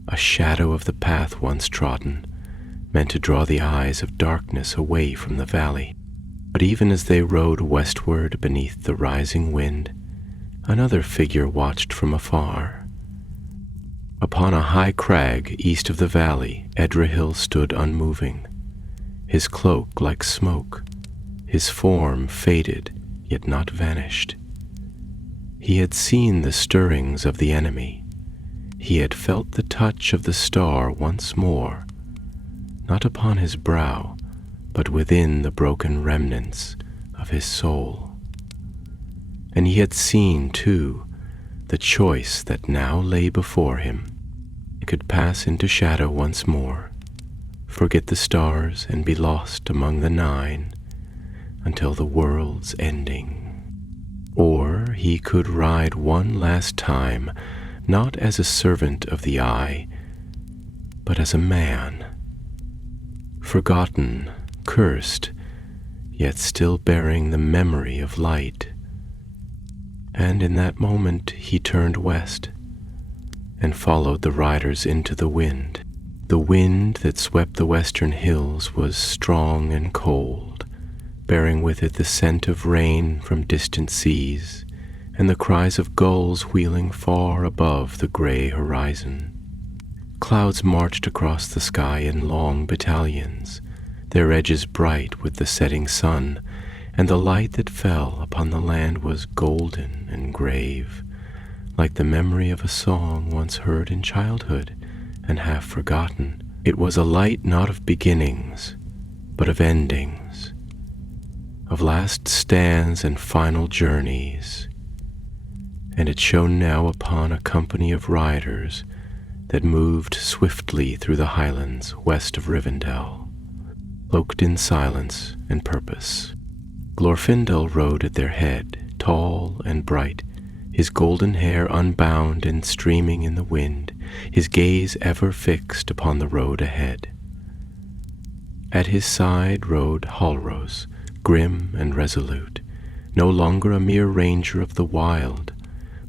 a shadow of the path once trodden, meant to draw the eyes of darkness away from the valley. But even as they rode westward beneath the rising wind, another figure watched from afar. Upon a high crag east of the valley, Edrahil stood unmoving, his cloak like smoke, his form faded yet not vanished. He had seen the stirrings of the enemy. He had felt the touch of the star once more, not upon his brow, but within the broken remnants of his soul. And he had seen, too, the choice that now lay before him. He could pass into shadow once more, forget the stars and be lost among the nine until the world's ending. Or he could ride one last time, not as a servant of the eye, but as a man, forgotten, cursed, yet still bearing the memory of light. And in that moment he turned west and followed the riders into the wind. The wind that swept the western hills was strong and cold, bearing with it the scent of rain from distant seas and the cries of gulls wheeling far above the gray horizon. Clouds marched across the sky in long battalions, their edges bright with the setting sun, and the light that fell upon the land was golden and grave, like the memory of a song once heard in childhood and half forgotten. It was a light not of beginnings, but of endings, of last stands and final journeys, and it shone now upon a company of riders that moved swiftly through the highlands west of Rivendell, cloaked in silence and purpose. Glorfindel rode at their head, tall and bright, his golden hair unbound and streaming in the wind, his gaze ever fixed upon the road ahead. At his side rode Halros, grim and resolute, no longer a mere ranger of the wild,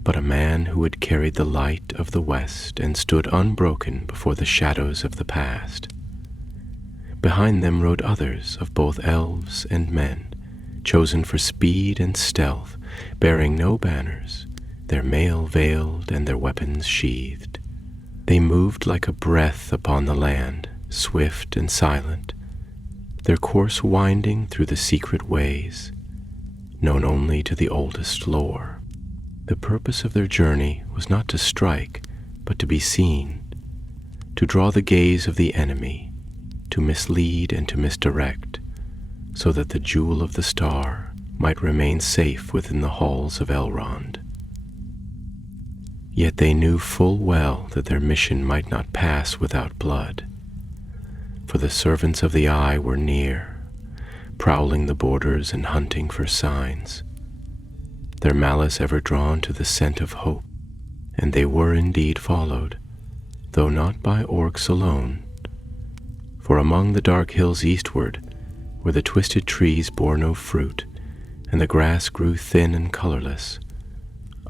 but a man who had carried the light of the west and stood unbroken before the shadows of the past. Behind them rode others of both elves and men, chosen for speed and stealth, bearing no banners, their mail veiled and their weapons sheathed. They moved like a breath upon the land, swift and silent, their course winding through the secret ways, known only to the oldest lore. The purpose of their journey was not to strike, but to be seen, to draw the gaze of the enemy, to mislead and to misdirect, so that the jewel of the star might remain safe within the halls of Elrond. Yet they knew full well that their mission might not pass without blood, for the servants of the Eye were near, prowling the borders and hunting for signs, their malice ever drawn to the scent of hope, and they were indeed followed, though not by orcs alone, for among the dark hills eastward, where the twisted trees bore no fruit, and the grass grew thin and colorless,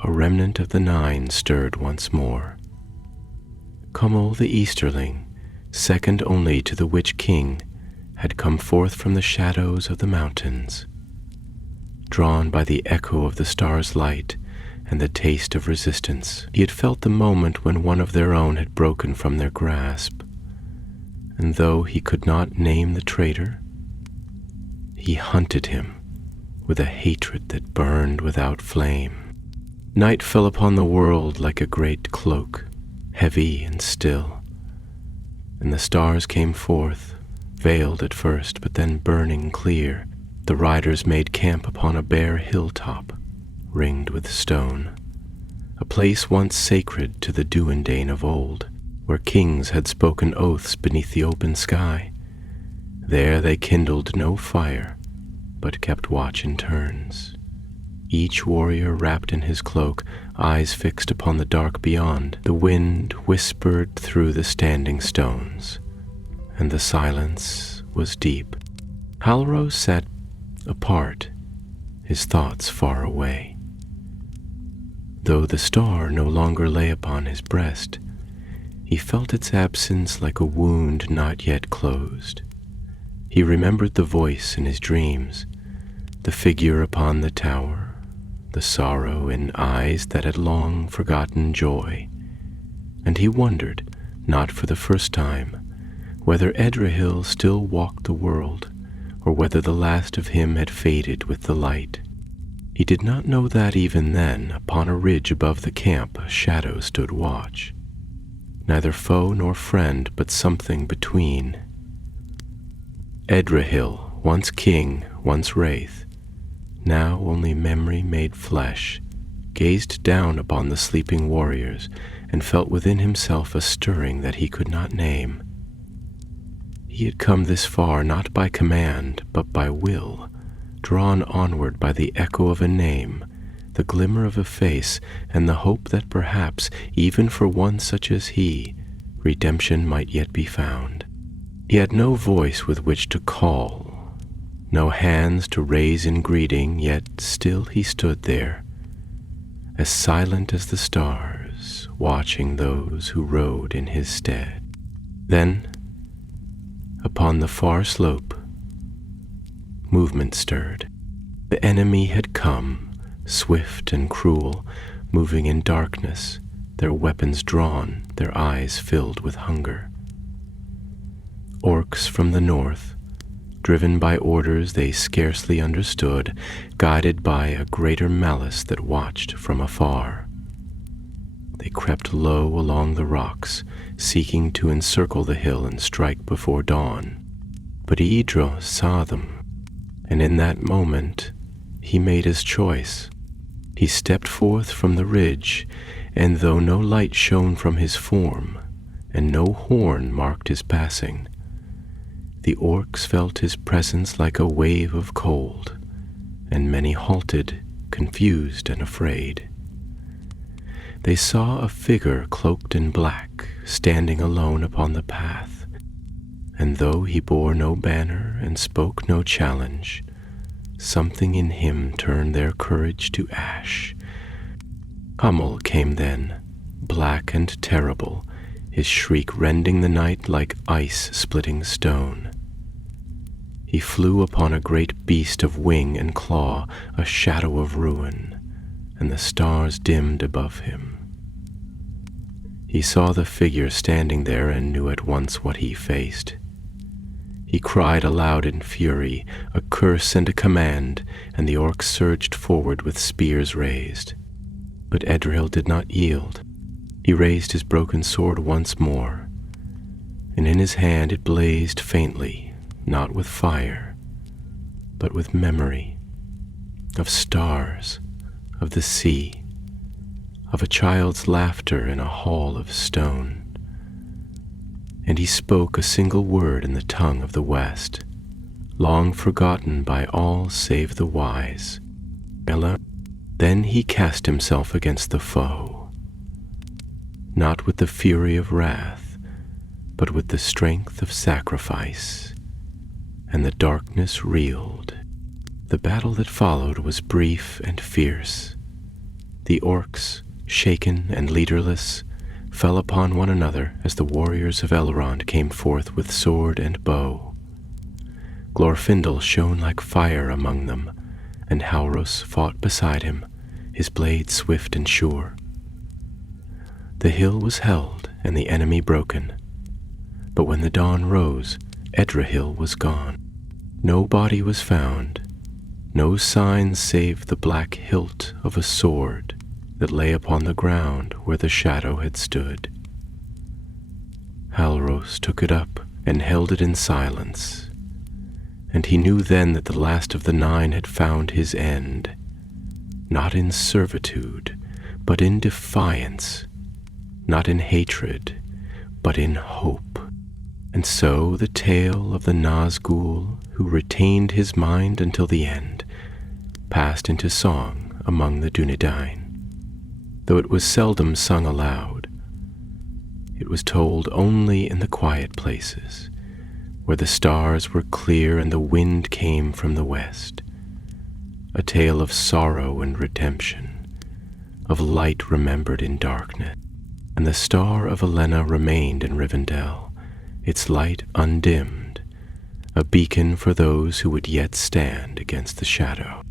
a remnant of the Nine stirred once more. Cumhal the Easterling, second only to the Witch King, had come forth from the shadows of the mountains. Drawn by the echo of the star's light and the taste of resistance, he had felt the moment when one of their own had broken from their grasp, and though he could not name the traitor, he hunted him with a hatred that burned without flame. Night fell upon the world like a great cloak, heavy and still, and the stars came forth, veiled at first, but then burning clear. The riders made camp upon a bare hilltop, ringed with stone, a place once sacred to the Duendane of old, where kings had spoken oaths beneath the open sky. There they kindled no fire, but kept watch in turns, each warrior wrapped in his cloak, eyes fixed upon the dark beyond. The wind whispered through the standing stones, and the silence was deep. Halrose sat apart, his thoughts far away. Though the star no longer lay upon his breast, he felt its absence like a wound not yet closed. He remembered the voice in his dreams, the figure upon the tower, the sorrow in eyes that had long forgotten joy, and he wondered, not for the first time, whether Edrahil still walked the world, or whether the last of him had faded with the light. He did not know that even then, upon a ridge above the camp, a shadow stood watch, neither foe nor friend, but something between. Edrahil, once king, once wraith, now only memory made flesh, gazed down upon the sleeping warriors and felt within himself a stirring that he could not name. He had come this far not by command, but by will, drawn onward by the echo of a name, the glimmer of a face, and the hope that perhaps, even for one such as he, redemption might yet be found. He had no voice with which to call, no hands to raise in greeting, yet still he stood there, as silent as the stars, watching those who rode in his stead. Then, upon the far slope, movement stirred. The enemy had come, swift and cruel, moving in darkness, their weapons drawn, their eyes filled with hunger. Orcs from the north, driven by orders they scarcely understood, guided by a greater malice that watched from afar. They crept low along the rocks, seeking to encircle the hill and strike before dawn. But Idro saw them, and in that moment he made his choice. He stepped forth from the ridge, and though no light shone from his form, and no horn marked his passing, the orcs felt his presence like a wave of cold, and many halted, confused and afraid. They saw a figure cloaked in black, standing alone upon the path, and though he bore no banner and spoke no challenge, something in him turned their courage to ash. Cumhal came then, black and terrible, his shriek rending the night like ice splitting stone. He flew upon a great beast of wing and claw, a shadow of ruin, and the stars dimmed above him. He saw the figure standing there and knew at once what he faced. He cried aloud in fury, a curse and a command, and the orcs surged forward with spears raised. But Edril did not yield. He raised his broken sword once more, and in his hand it blazed faintly, not with fire, but with memory, of stars, of the sea, of a child's laughter in a hall of stone. And he spoke a single word in the tongue of the West, long forgotten by all save the wise. Ella. Then he cast himself against the foe, not with the fury of wrath, but with the strength of sacrifice, and the darkness reeled. The battle that followed was brief and fierce. The orcs, shaken and leaderless, fell upon one another as the warriors of Elrond came forth with sword and bow. Glorfindel shone like fire among them, and Halros fought beside him, his blade swift and sure. The hill was held and the enemy broken, but when the dawn rose, Edrahil was gone. No body was found, no sign save the black hilt of a sword that lay upon the ground where the shadow had stood. Halros took it up and held it in silence, and he knew then that the last of the 9 had found his end, not in servitude, but in defiance, not in hatred, but in hope. And so the tale of the Nazgûl, who retained his mind until the end, passed into song among the Dunedain, though it was seldom sung aloud. It was told only in the quiet places, where the stars were clear and the wind came from the west. A tale of sorrow and redemption, of light remembered in darkness. And the star of Elena remained in Rivendell, its light undimmed, a beacon for those who would yet stand against the shadow.